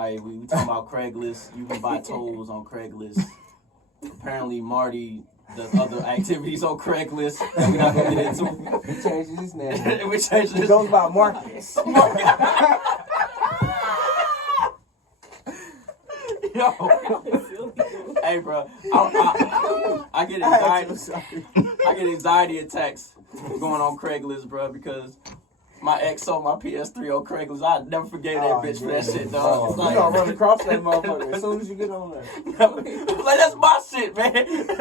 Alright, we talking about Craigslist. You can buy tolls on Craigslist. Apparently, Marty does other activities on Craigslist that we're not gonna get into. We changed his name. We changed It his goes by Marcus. Yo. Hey, bro. I get anxiety. I get anxiety attacks going on Craigslist, bro, because my ex sold my PS3 on Craigslist. I never forgave that bitch for that shit, dog. You gonna run across that motherfucker as soon as you get on there. Like, that's my shit, man.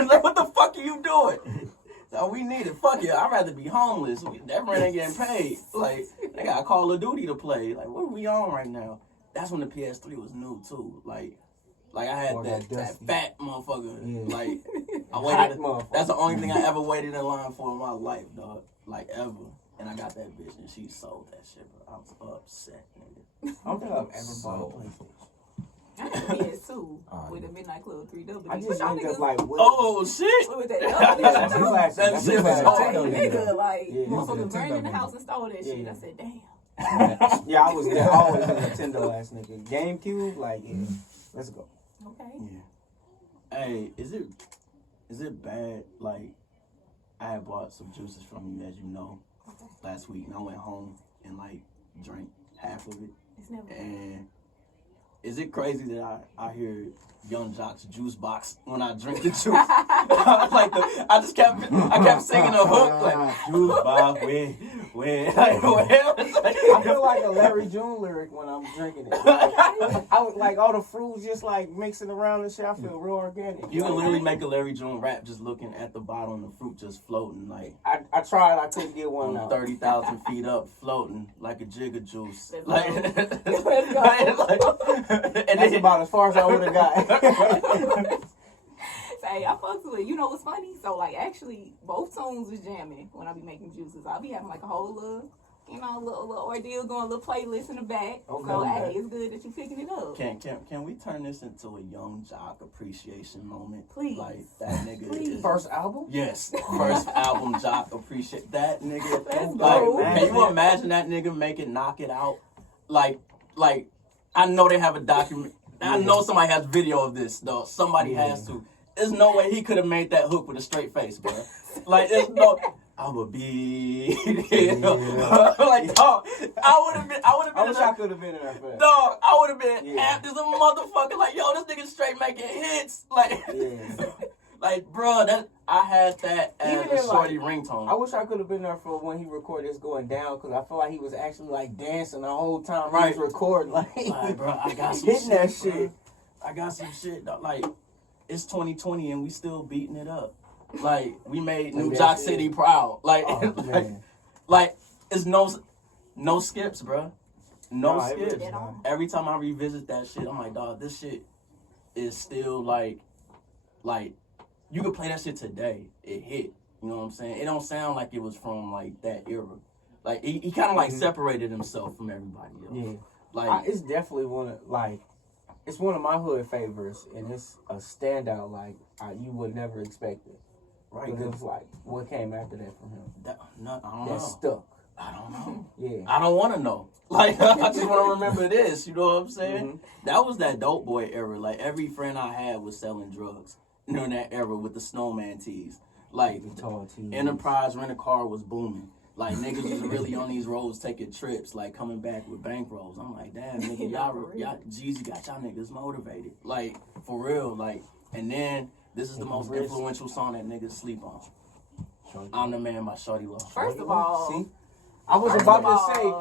Like, what the fuck are you doing? So we need it. Fuck it. I'd rather be homeless. That rent ain't getting paid. Like, they got Call of Duty to play. Like, what are we on right now? That's when the PS3 was new, too. Like I had that fat motherfucker. Yeah. Like, I waited. That's the only thing I ever waited in line for in my life, dog. Like, ever. And I got that bitch, and she sold that shit, bro. I was upset, nigga. I don't think I've ever bought a PlayStation. I had a PS2 with a Midnight Club 3W. I just ended up like, oh shit! With that That shit was hard. Nigga, like, motherfucker burned in the house and stole that shit. I said, damn. Yeah, I was there always a Nintendo ass nigga. GameCube, like, yeah, let's go. Okay. Yeah. Hey, is it bad? Like, I had bought some juices from you, as you know, last week, and I went home and like drank half of it. It's never and is it crazy that I hear Young Jock's juice box when I drink the juice? I kept singing a hook like juice box, where like, I feel like a Larry June lyric when I'm drinking it. I was like all the fruits just like mixing around and shit. I feel real organic. You can literally make a Larry June rap just looking at the bottom of the fruit just floating like. I tried. I couldn't get one out. 30,000 feet up, floating like a Jigga juice. Let's go. And that's about as far as I would have got. Say, I fucked with it. You know what's funny? So, like, actually, both tunes was jamming when I be making juices. I'll be having, like, a whole little, little ordeal going, a little playlist in the back. Okay, so, hey, it's good that you picking it up. Can we turn this into a Young Jock appreciation moment? Please. Like, that nigga is... First album? Yes. First album, Jock appreciate that nigga. Let's like, go. Can you imagine that nigga make it, knock it out? Like, I know they have a document. I know somebody has video of this, though. Somebody has to. There's no way he could have made that hook with a straight face, bro. Like, there's no... I would be... like, dog, I would have been... I wish I could have been in there for that. Dog, I would have been amped as a motherfucker. Like, yo, this nigga straight making hits. Like, like, bro, I had that as a shorty ringtone. I wish I could have been there for when he recorded this going down, because I feel like he was actually, like, dancing the whole time he was recording. Like, bro, I got some hitting that shit. shit. I got some shit, dog. Like, it's 2020 and we still beating it up. Like, we made New Jock City proud. Like, like it's no skips, bro. No skips. Every time I revisit that shit, I'm like, dog, this shit is still like you could play that shit today. It hit. You know what I'm saying? It don't sound like it was from like that era. Like he kind of like separated himself from everybody else. Yeah. Like it's definitely it's one of my hood favorites, and it's a standout. Like you would never expect it. Right. Because it was like, what came after that from him? I don't know. Stuck. I don't know. Yeah. I don't want to know. Like, I just want to remember this. You know what I'm saying? Mm-hmm. That was that dope boy era. Like, every friend I had was selling drugs during that era with the snowman tees. Like, Enterprise rent-a-car was booming. Like, niggas was really on these roads taking trips, like, coming back with bankrolls. I'm like, damn, nigga, y'all Jeezy got y'all niggas motivated. Like, for real. Like, and then... This is the most influential song that niggas sleep on. I'm the Man by Shorty Low. First of all, see, I was about to say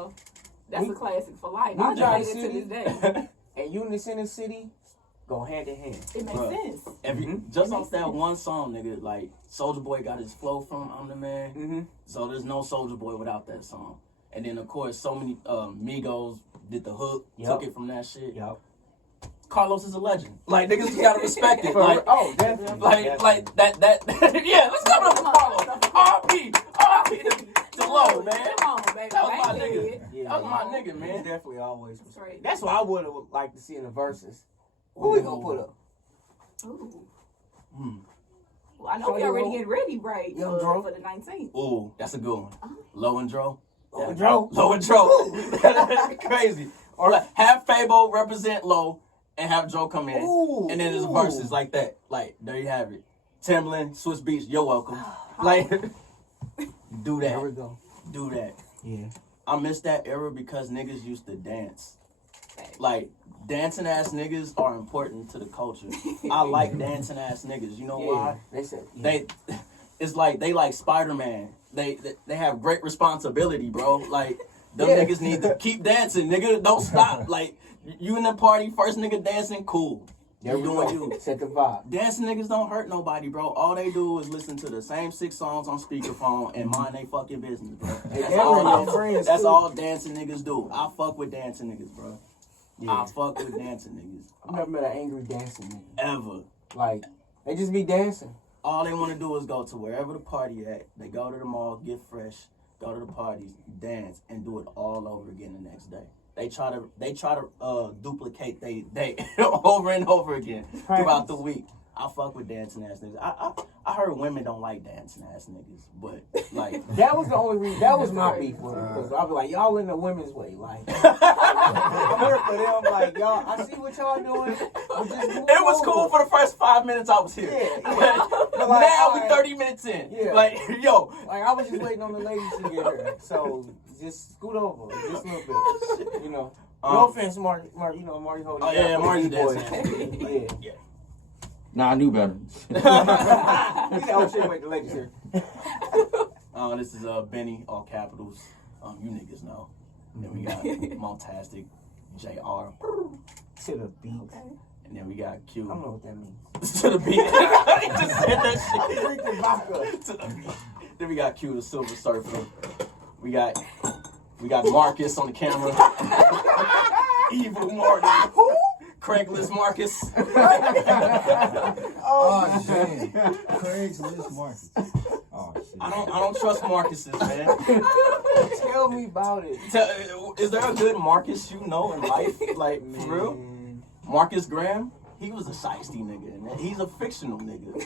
that's a classic for life. I play it to this day. And Unison City go hand in hand. It makes sense. Just off that one song, nigga, like Soulja Boy got his flow from I'm the Man. Mm-hmm. So there's no Soulja Boy without that song. And then of course so many Migos did the hook, took it from that shit. Yep. Carlos is a legend. Like, niggas just gotta respect it. Like, definitely. Like that. Yeah, let's come up with Carlos. R.P. to Low, man. Come on, baby. That was my nigga. Yeah, that was my nigga, man. Definitely always respect. That's what I would have liked to see in the verses. Who we gonna put up? Ooh. Well, I know we already getting ready, right? For the 19th. Ooh, that's a good one. Low and Dro. Low and Dro. That'd be crazy. Or like have Fabo represent Low and have Joe come in. Ooh, and then there's verses like that. Like, there you have it. Timbaland, Swiss Beats, you're welcome. Like, do that. There we go. Do that. Yeah. I miss that era because niggas used to dance. Like, dancing ass niggas are important to the culture. I like dancing ass niggas. You know why? They said It's like they like Spider-Man. They have great responsibility, bro. Like, them niggas need to keep dancing, nigga. Don't stop. Like, you in the party, first nigga dancing, cool. There we doing go. you. Set the vibe. Dancing niggas don't hurt nobody, bro. All they do is listen to the same 6 songs on speakerphone and mind they fucking business, bro. That's all dancing niggas do. I fuck with dancing niggas, bro. Yeah. I fuck with dancing niggas. I've never met an angry dancing nigga. Ever. Like, they just be dancing. All they want to do is go to wherever the party at. They go to the mall, get fresh, go to the parties, dance, and do it all over again the next day. They try to duplicate they over and over again throughout the week. I fuck with dancing ass niggas. I heard women don't like dancing ass niggas, but like that was the only reason. That was my beef with it, because I be like, y'all in the women's way, like I'm here for them. Like, y'all, I see what y'all doing. It was cool for the first 5 minutes I was here. Yeah. But like, now we 30 minutes in. Yeah. Like, yo, like I was just waiting on the ladies to get here, so just scoot over just a little bit, you know. No offense, Marty. You know, Marty holding. Oh yeah, Marty's dancing. Yeah. Nah, I knew better. He said, "Oh shit, wait, the ladies here." This is Benny, all capitals. You niggas know. Then we got Montastic, JR. To the beat. Okay. And then we got Q. I don't know what that means. To the beat. He just said that shit. Freaking vodka. To the beat. Then we got Q, the Silver Surfer. We got Marcus on the camera. Evil Marty. Craigslist Marcus. Oh shit. Craigslist Marcus. Oh shit. I don't trust Marcuses, man. Tell me about it. Is there a good Marcus you know in life? Like, for real? Marcus Graham? He was a shiesty nigga, man. He's a fictional nigga.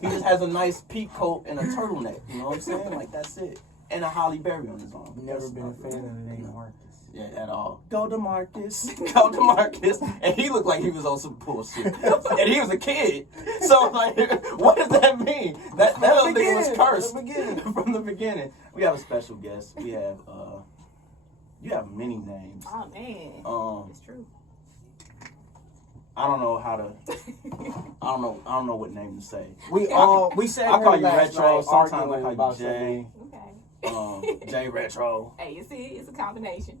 He just has a nice peak coat and a turtleneck. You know what I'm saying? Like, that's it. And a Holly Berry on his arm. Never been a fan of the name Marcus. Yeah, at all. Go to Marcus. Go to Marcus. And he looked like he was on some bullshit. And he was a kid. So, like, what does that mean? That little nigga was cursed. From the beginning. We have a special guest. We have, you have many names. Oh, man. It's true. I don't know how to. I don't know what name to say. We said I call you last Retro. night Sometimes I arguing call about you Jay. Okay. Jay Retro. Hey, you see, it's a combination.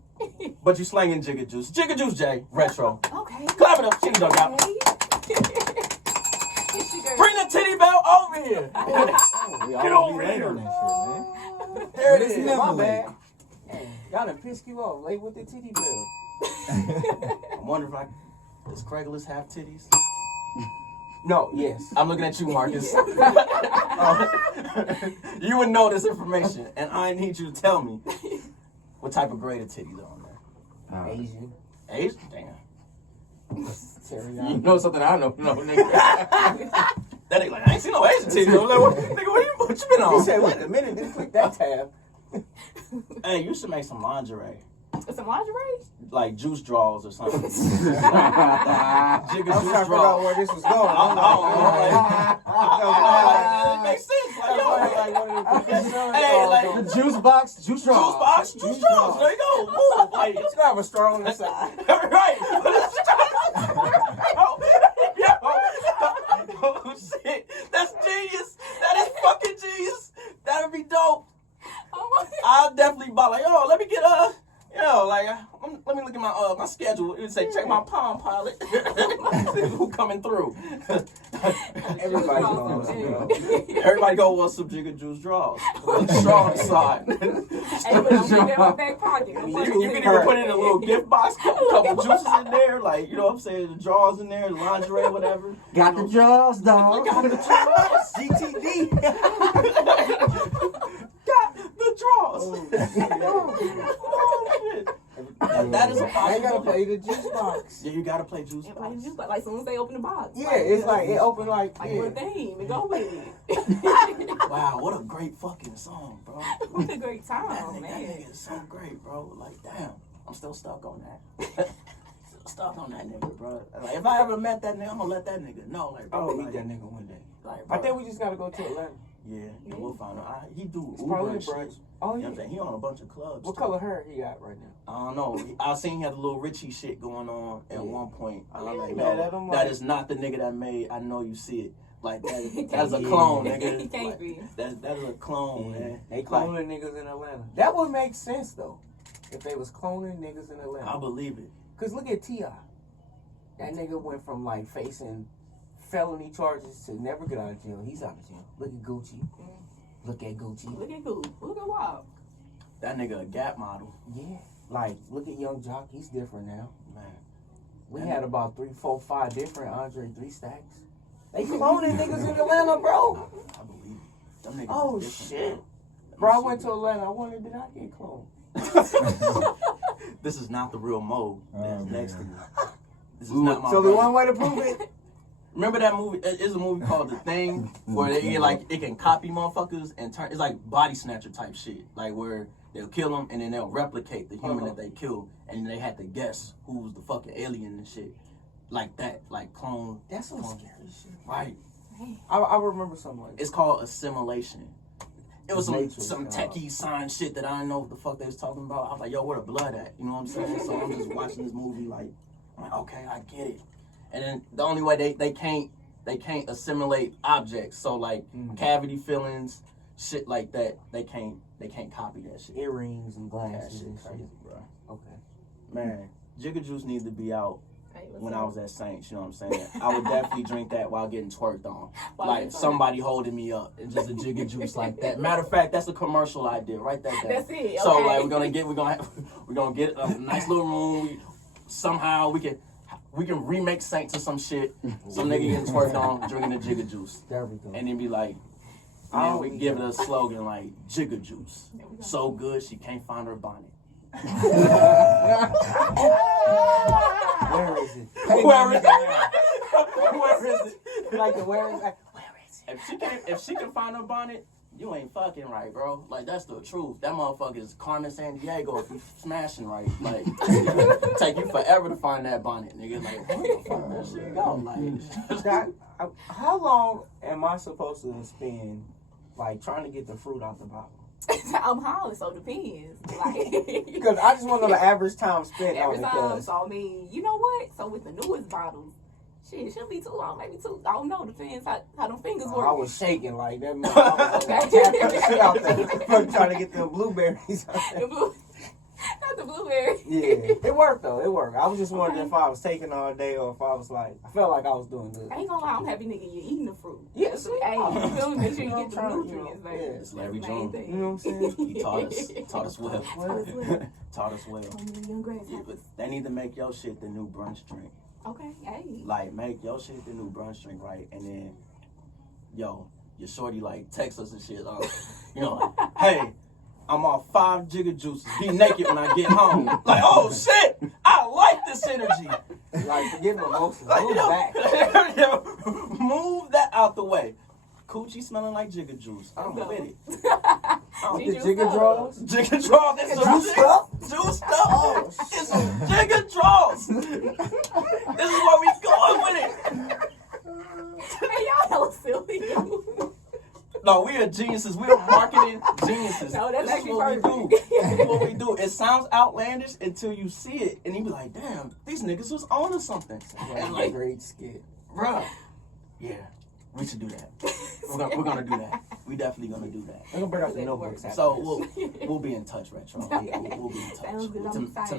But you slanging Jigga Juice. Jigga Juice Jay Retro. Okay. Clap it up. Chin dog out. Bring the titty belt over here. Get over here. On that shit, man. There it It's is. never My late. bad. Y'all done pissed you off late with the titty bill. I wonder if does Craigslist have titties? No, yes. I'm looking at you, Marcus. You would know this information, and I need you to tell me what type of grade of titties are on there. Asian. Asian? Damn. Teriyaki. You know something I know, nigga. That nigga like, I ain't seen no Asian titties. I'm like, what you been on? He said, wait a minute, just click that tab. Hey, you should make some lingerie. Some lingerie? Like juice draws or something. I was Jigga trying to juice figure out draws. where this was going. It makes sense. Like, The juice box, juice draw. juice draws. There you go. Move. Like, It's got a straw on the side. right. Oh, shit. That's genius. That is fucking genius. That'd be dope. Oh my God. I'll definitely buy like, let me get let me look at my schedule. It would say check my Palm Pilot. See who coming through. Everybody's going Everybody go want some Jigga Juice draws. Straw on the side. Hey, but don't keep that in my back pocket. You can even put it in a little gift box, couple juices in there, like, you know what I'm saying, the drawers in there, the lingerie, whatever. Got the draws, dog. Got the drawers. GTD. Got the drawers. Oh, shit. That is a I possibility. gotta play the juice box. Yeah, you gotta play juice And box. but like soon as they open the box. Yeah, it's like it opened like What a theme. It go with it. Wow, what a great fucking song, bro. What a great That time, nigga man. is so great, bro. Like, damn. I'm still stuck on that. Still stuck on that nigga, bro. Like, if I ever met that nigga, I'm gonna let that nigga know. Like, bro, I'll like, meet that nigga one day. Like, I bro, think we just gotta go to Atlanta. yeah, we'll find out. He do It's Uber probably and shit. brunch. You know Oh, what yeah. I'm saying? He on a bunch of clubs. What too. color hair he got right now? I don't know. I seen he had a little Richie shit going on at one point. I was like, Yeah, no, that that is not the nigga that made I Know You See It. Like, that's a Yeah. clone, nigga. He can't Like, be. that is a clone, man. They cloning niggas in Atlanta. That would make sense, though, if they was cloning niggas in Atlanta. I believe it. Because look at T.I. That nigga went from, like, facing felony charges to never get out of jail. He's out of jail. Look at Gucci. Look at Gucci. Look at who? Look at Wild. That nigga a Gap model. Yeah. Like, look at Young Jock. He's different now. Man. We had about 3, 4, 5 different Andre 3 stacks. They cloning niggas in Atlanta, bro. I believe it. Them niggas Oh, is different, shit. Bro. Bro, I went to Atlanta. I wondered, did I get cloned? This is not the real Mo that's Oh, next to man. me. This is not my So the brother. one way to prove it? Remember that movie? It's a movie called The Thing, where they like it can copy motherfuckers and turn. It's like Body Snatcher type shit, like where they'll kill them and then they'll replicate the human that they killed, and they had to guess who was the fucking alien and shit, like that, like clone. That's some clone. scary shit. Right. I remember something like that. It's called assimilation. It was Matrix, some techie science shit that I didn't know what the fuck they was talking about. I was like, yo, where the blood at? You know what I'm saying? So I'm just watching this movie like, I'm like, okay, I get it. And then the only way they can't assimilate objects. So like cavity fillings, shit like that, they can't copy that shit. Earrings and That glasses shit and shit. crazy, bro. Okay. Man, Jigga Juice needs to be out Hey, what's when up? I was at Saints, you know what I'm saying? I would definitely drink that while getting twerked on. While Like getting twerked. somebody holding me up and just a Jigga Juice like that. Matter of fact, that's a commercial idea. Write that down. That's it. So okay. like we're gonna get a nice little room. Somehow we can remake Saints or some shit. Some nigga getting twerked on, drinking the Jigga Juice. There we go. And then be like, and then we can give it a slogan like Jigga Juice. So good she can't find her bonnet. Where is it? Where is it? Where is it? Like the where is it? Where is it? If she can find her bonnet, you ain't fucking right, bro. Like that's the truth. That motherfucker is Carmen San Diego if you smashing right. Like take you forever to find that bonnet, nigga. Like where the fuck that shit go? Like How long am I supposed to spend, like, trying to get the fruit out the bottle? I'm high, so it depends. Like, Because I just want to know the average time spent every on it. time. 'cause So I mean, you know what? So with the newest bottles, shit, it shouldn't be too long. Maybe two. I don't know. Depends how them fingers work. I was shaking like that. Man, I was tapping the shit out there, trying to get them blueberries out The there. blue, not the blueberry. Yeah, it worked though. It worked. I was just wondering if I was taking all day or if I was like, I felt like I was doing good. I ain't gonna lie, I'm happy nigga you eating the fruit. Yeah, That's see? hey, you feel me? Make sure You know, you I'm get the trying to, nutrients, baby. yeah. It's Larry That's the main Jones. thing. You know what I'm saying? He taught us well. Taught us well. Young grasshoppers. They need to make your shit the new brunch drink. Okay, hey. Like make your shit the new brunch drink, right? And then, yo, your shorty like text us and shit. You know, like, hey, I'm off 5 Jigga Juices. Be naked when I get home. Like, oh shit, I like this energy. Like, forget the emotions. Like, Move yo, back. yo, move that out the way. Coochie smelling like Jigga Juice. I'm Go. with it. With She the juiced Jigga up. draws. Jigga draws. It's some Juice stuff? Juiced up. Oh, It's some Jigga draws. This is where we going with it. Hey, y'all hella silly. No, we are geniuses. We are marketing geniuses. No, that's This is actually what we do. perfect. This is what we do. It sounds outlandish until you see it, and you be like, "Damn, these niggas was on to something." And Like, like, great skit. bruh, yeah, we should do that. We're gonna do that. We definitely gonna do that. I'm gonna bring out the notebooks after So this. we'll be in touch, Retro. We'll be in Sounds good. I'm touch to excited.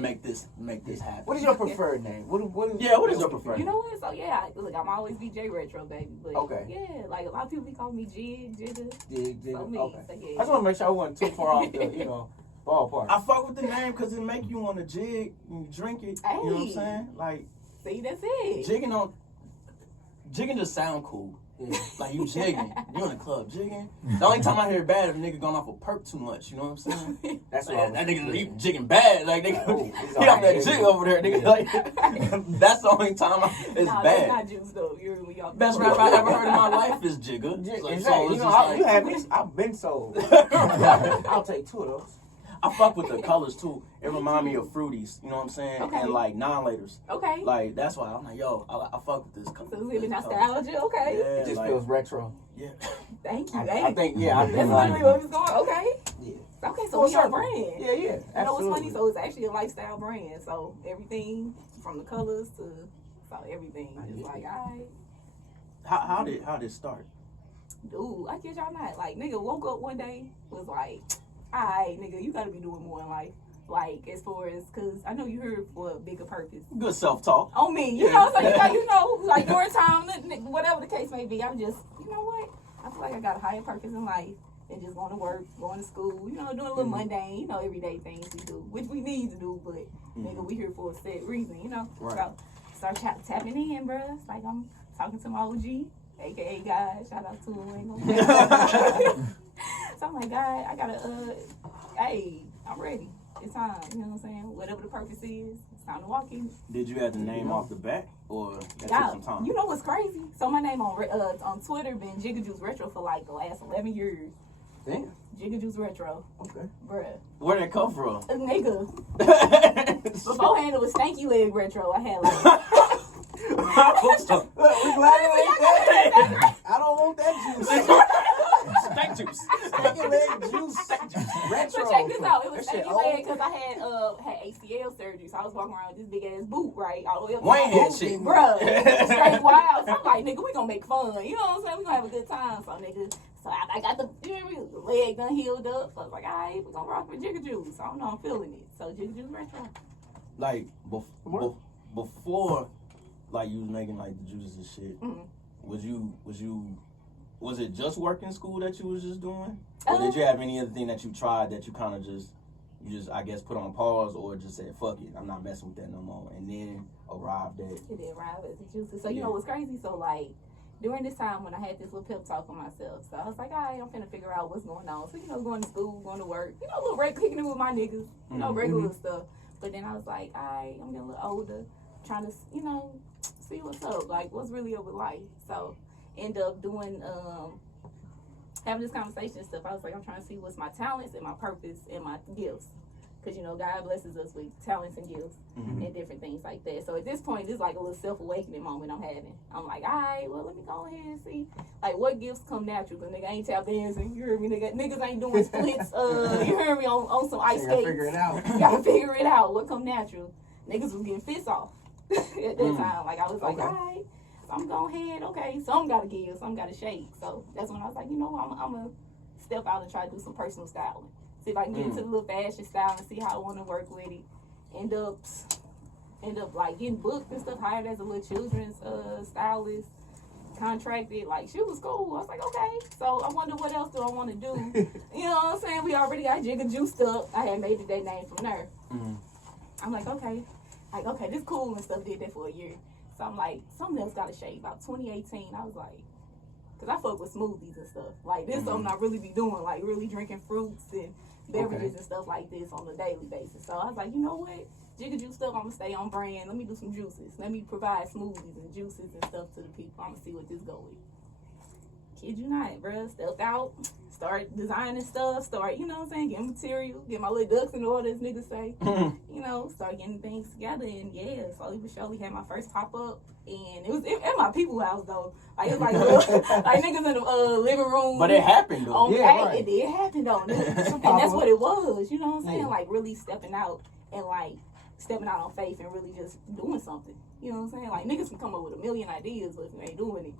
make this happen. What is your preferred name? What is What is your preferred? You know what? So yeah, look, I'm always BJ Retro, baby. But Okay. yeah, like a lot of people be calling me Jigga. Jig, So me, okay. so I yeah. just want to make sure I wasn't too far off the, ballpark. I fuck with the name because it make you want to jig when you drink it. You know what I'm Hey. saying? Like See, that's it. jigging just sound cool. Yeah. Like you jigging, you in the club jigging. The only time I hear bad if a nigga going off a perk too much. You know what I'm saying? That's what Like, I was that nigga he thinking. jigging bad. Like nigga, Oh, he's he off that alright. jig over there. Nigga, like that's the only time it's Nah, bad. that's not juice though. You're when y'all Best rapper I ever heard in my life is Jigga. Jig- Like, exactly. so it's You know, just like, you had me. I've been sold. I'll take 2 of those. I fuck with the colors too. It remind me of fruities, you know what I'm saying? Okay. And like non-laters. Okay. Like that's why I'm like, yo, I fuck with this color. So it's giving nostalgia. Okay. Yeah, It just like, feels retro. yeah. Thank you. I think, yeah, I That's think literally like, what was going. Okay. yeah. Okay. So we are a brand. Yeah, yeah. You know what's funny? Absolutely. So it's actually a lifestyle brand. So everything from the colors to everything is like, alright. How did it start? Dude, I kid y'all not. Like, nigga woke up one day, was like, alright, nigga, you gotta be doing more in life. Like, as far as, cause I know you heard for a bigger purpose. Good self-talk. On me, you know, so you know, like during time, whatever the case may be, I'm just, you know what? I feel like I got a higher purpose in life than just going to work, going to school, you know, doing a little mundane, you know, everyday things we do, which we need to do, but nigga, we here for a set reason, you know? Right. So, start tapping in, bruh. It's like I'm talking to my OG, aka God. Shout out to him. Ain't gonna so I'm like, God, I gotta, hey, I'm ready. It's time. You know what I'm saying? Whatever the purpose is, it's time to walk in. Did you have the name off the bat, or that took Yeah, some time? you know what's crazy? So my name on Twitter been Jigga Juice Retro for like the last 11 years. Damn. Jigga Juice Retro, Okay. bruh. Where'd it come from? Nigga. Beforehand it was Stanky Leg Retro. I had like. Look, we glad you ain't that. I don't want that juice. Stank juice. Stanky leg juice. Retro. But check this out. It was That shit Stanky Leg because I had ACL surgery, so I was walking around with this big ass boot, right, all the way up. Wayne to my had boot. shit. Bruh, straight wild. So I'm like, nigga, we gonna make fun. You know what I'm saying? We gonna have a good time. So nigga, so I got the leg done healed up. So I was like, alright, we gonna rock with Jigga Juice. I don't know, I'm feeling it. So Jigga Juice Retro. Like before, like you was making like the juices and shit. Mhm. Was it just working school that you was just doing, or did you have any other thing that you tried that you kind of just I guess put on pause, or just said fuck it, I'm not messing with that no more, and then arrived at It did arrive at the juices. So you know what's crazy? So like during this time when I had this little pep talk for myself, so I was like, alright, I'm finna figure out what's going on. So you know, going to school, going to work, you know, a little kicking it with my niggas, you know, regular stuff. But then I was like, alright, I'm getting a little older, trying to, you know, see what's up, like what's really up with life. So end up doing having this conversation and stuff. I was like, I'm trying to see what's my talents and my purpose and my gifts. Because, you know, God blesses us with talents and gifts and different things like that. So at this point, it's like a little self-awakening moment I'm having. I'm like, all right, well, let me go ahead and see, like, what gifts come natural. Because nigga ain't tap dancing. You heard me, nigga? Niggas ain't doing splits. You heard me on some ice skates. Figure it out. Gotta figure it out. What come natural? Niggas was getting fists off at that time. Like, I was like, all right. So I'm going ahead, okay, some gotta give, some gotta shake. So that's when I was like, you know, I'm gonna step out and try to do some personal styling. See if I can get into the little fashion style and see how I want to work with it. End up like getting booked and stuff, hired as a little children's stylist, contracted. Like, she was cool. I was like, okay. So I wonder what else do I want to do. You know what I'm saying? We already got Jigga juiced up. I had made that name from there. I'm like, okay, this cool and stuff. Did that for a year. So I'm like, something else got to shake. About 2018, I was like, because I fuck with smoothies and stuff. Like, this is something I really be doing, like really drinking fruits and beverages and stuff like this on a daily basis. So I was like, you know what? Jigga Juice stuff, I'm going to stay on brand. Let me do some juices. Let me provide smoothies and juices and stuff to the people. I'm going to see what this go with. Kid you not, bruh. Stepped out, start designing stuff, start, you know what I'm saying, getting material, get my little ducks in order, as niggas say. You know, start getting things together, and yeah, slowly but surely had my first pop-up, and it was at my people's house, though. Like, it was like, like niggas in the living room. But it happened, though. Right. It did happen, though. And that's what it was, you know what I'm saying? Like, really stepping out and, like, stepping out on faith and really just doing something. You know what I'm saying? Like, niggas can come up with a million ideas, but if you ain't doing it,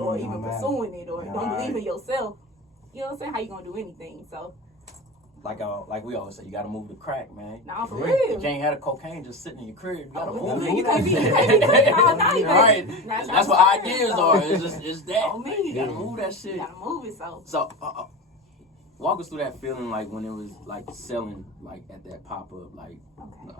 or even pursuing it, or don't believe in yourself, you know what I'm saying? How you gonna do anything? So, like we always say, you gotta move the crack, man. nah, for real. You can't have the cocaine just sitting in your crib. You gotta move it. You can't be cooking all night, right. baby. That's what ideas are. It's that. On me. You gotta move that shit. You gotta move it, so. So, walk us through that feeling, like when it was like selling, like at that pop up. Like,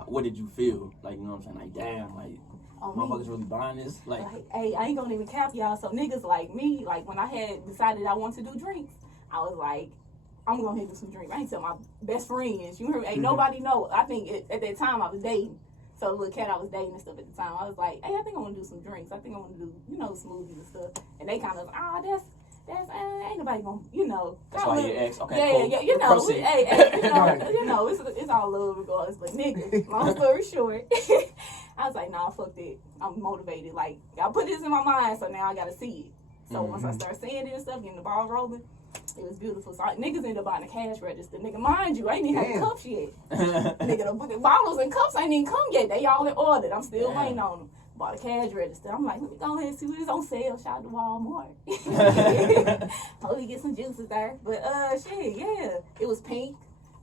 what did you feel? Like, you know what I'm saying? Like, damn, like. Motherfuckers really buying this? Like, hey, I ain't gonna even cap y'all. So niggas like me, like when I had decided I wanted to do drinks, I was like, I'm gonna do some drinks. I ain't tell my best friends. You heard me? Ain't nobody know. I think at that time I was dating. So the little cat I was dating and stuff at the time, I was like, hey, I think I wanna do some drinks. I think I wanna do, you know, smoothies and stuff. And they kind of, That's ain't nobody gonna, you know. That's why you asked. Okay, yeah, cool. yeah, you know, Proceed. you know, it's all love regardless. But nigga, long story short, I was like, nah, fuck that. I'm motivated. Like, I put this in my mind, so now I gotta see it. So once I start seeing it and stuff, getting the ball rolling, it was beautiful. So niggas ended up buying a cash register. Nigga, mind you, I ain't even had the cups yet. Nigga, the bottles and cups ain't even come yet. They all in ordered. I'm still waiting on them. Bought a cash register. I'm like, let me go ahead and see what is on sale. Shout out to Walmart. Hopefully get some juices there. But shit, yeah. It was pink.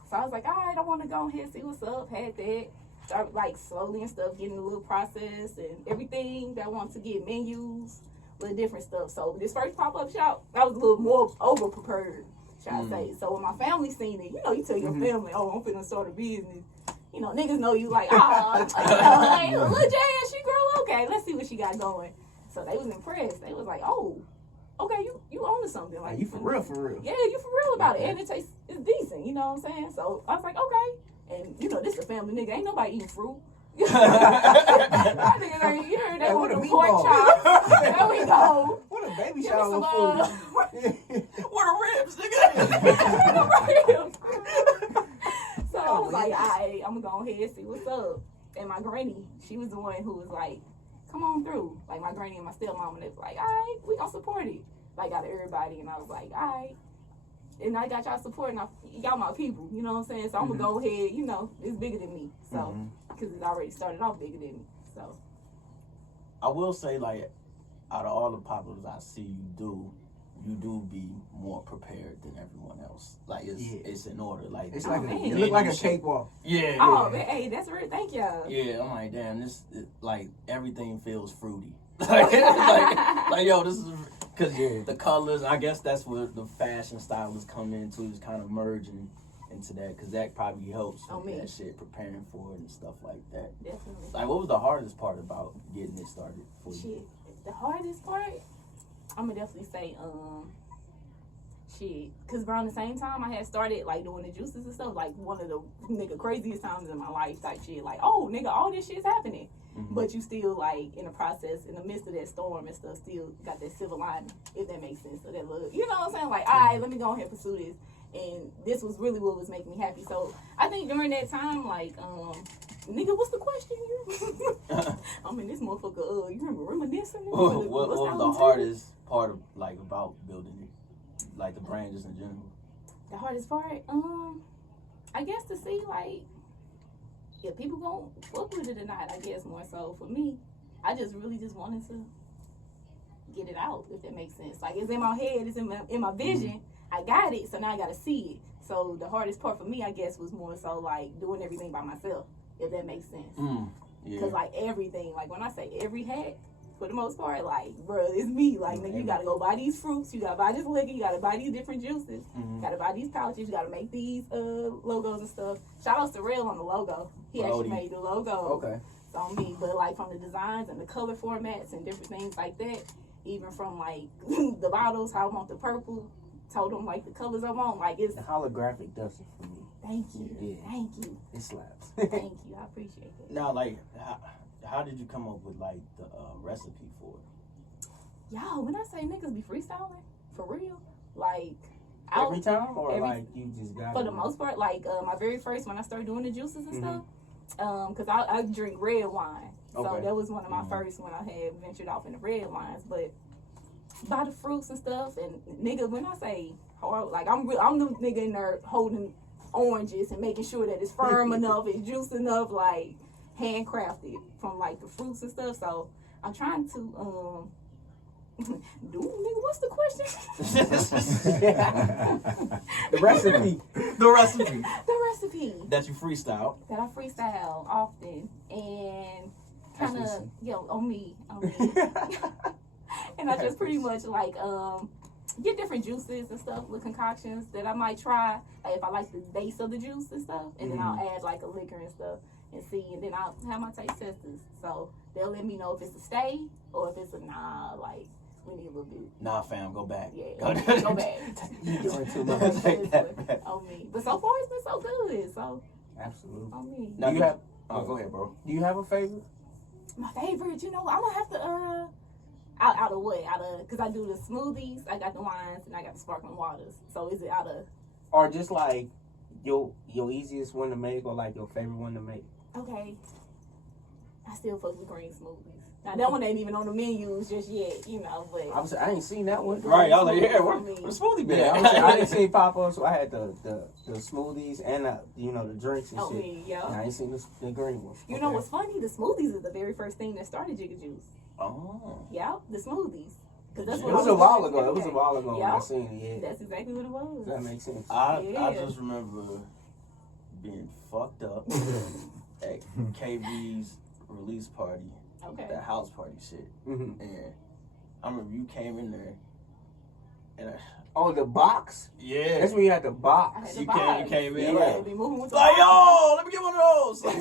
So I was like, all right, I want to go ahead and see what's up. Had that. Start like slowly and stuff, getting a little process and everything that I want to get menus, little different stuff. So this first pop-up shop, I was a little more over-prepared, shall I say. So when my family seen it, you know, you tell your family, oh, I'm finna start a business. You know, niggas know you like, hey, little Jan, she grew, okay, let's see what she got going. So they was impressed. They was like, oh, okay, you own to something. Like, you for real, for real. Yeah, you for real about it. And it tastes, it's decent, you know what I'm saying? So I was like, okay. And, you know, this is a family nigga. Ain't nobody eating fruit. My niggas ain't here. They want a pork chop. There we go. What a baby Give shower me food. What are ribs, nigga? ribs. So I was like, all right, I'm going to go ahead and see what's up. And my granny, she was the one who was like, come on through. Like, my granny and my stepmom, and they was like, all right, we going to support it. Like, out of everybody. And I was like, all right. And I got y'all support, and y'all my people, you know what I'm saying? So I'm going to go ahead, you know, it's bigger than me. So, because it's already started off bigger than me. So. I will say, like, out of all the pop-ups I see you do be more prepared than everyone else. Like, it's in order. Like, it's like it look like a cakewalk. Yeah. Oh, man, hey, that's real. Thank y'all. Yeah, I'm like, damn, like, everything feels fruity. like, yo, this is, because the colors, I guess that's where the fashion stylists come into, is kind of merging into that, because that probably helps with that shit, preparing for it and stuff like that. Definitely. Like, what was the hardest part about getting it started for you? Shit, the hardest part, I'm gonna definitely say, because around the same time I had started, like, doing the juices and stuff, like, one of the, nigga, craziest times in my life type shit, like, oh, nigga, all this shit's happening. But you still, like, in the process, in the midst of that storm and stuff, still got that silver lining, if that makes sense. So that little, you know what I'm saying? Like, all right, let me go ahead and pursue this. And this was really what was making me happy. So I think during that time, like, nigga, what's the question? I mean, this motherfucker, you remember reminiscing? What was the hardest part of, like, about building it? Like, the brand just in general? The hardest part? I guess to see, like, if people gon' fuck with it or not, I guess more so. For me, I just really just wanted to get it out, if that makes sense. Like, it's in my head, it's in my vision. I got it, so now I gotta see it. So the hardest part for me, I guess, was more so like doing everything by myself, if that makes sense. Because like everything, like when I say every hat, for the most part, like, bro, it's me. Like, nigga, you gotta go buy these fruits, you gotta buy this liquor, you gotta buy these different juices, you gotta buy these pouches, you gotta make these logos and stuff. Shout out to Rail on the logo. He actually made the logo. Okay. It's on me. But like from the designs and the color formats and different things like that, even from like the bottles, how I want the purple, told them like the colors I want. Like, it's the holographic does it for me. Thank you. Yeah. Thank you. It slaps. Thank you. I appreciate it. Now, like, how did you come up with, like, the recipe for it? Yo, when I say niggas be freestyling, for real, like, every time, or like you just got for the most part, like my very first when I started doing the juices and stuff, because I drink red wine, so that was one of my first when I had ventured off into red wines. But buy the fruits and stuff, and nigga, when I say hard, like I'm the nigga in there holding oranges and making sure that it's firm enough, it's juice enough, like handcrafted from like the fruits and stuff. So I'm trying to nigga, what's the question? The recipe. The recipe. The recipe. That you freestyle. That I freestyle often and kind of, on me. And I just pretty much like get different juices and stuff with concoctions that I might try. Like if I like the base of the juice and stuff, and then I'll add like a liquor and stuff and see, and then I'll have my taste testers. So they'll let me know if it's a stay or if it's a nah, like we need a little bit. Nah, fam, go back. Yeah, go back. You're doing too much. Take that back. On me. But so far it's been so good. So absolutely. on me. Now Do you have? Oh, go ahead, bro. Do you have a favorite? My favorite, I'm gonna have to Out of what? Because I do the smoothies, I got the wines, and I got the sparkling waters. So is it out of? Or just like your easiest one to make, or like your favorite one to make? Okay. I still fuck with green smoothies. Now that one ain't even on the menus just yet, but I ain't seen that one. Right, I was like, yeah, where the smoothie been? Yeah, I didn't see pop up, so I had the smoothies and the drinks and shit. Yeah. And I ain't seen the green one. You know what's funny? The smoothies is the very first thing that started Jigga Juice. Oh. Yeah, the smoothies. Cause that's It what was a while ago. It was a while ago when I seen it. Yeah. That's exactly what it was. That makes sense. I just remember being fucked up at KB's release party. Okay. That house party shit. Mm-hmm. And I remember you came in there and the box? yeah. That's when you had the box. You came in Yeah. like yo, let me get one of those. Like,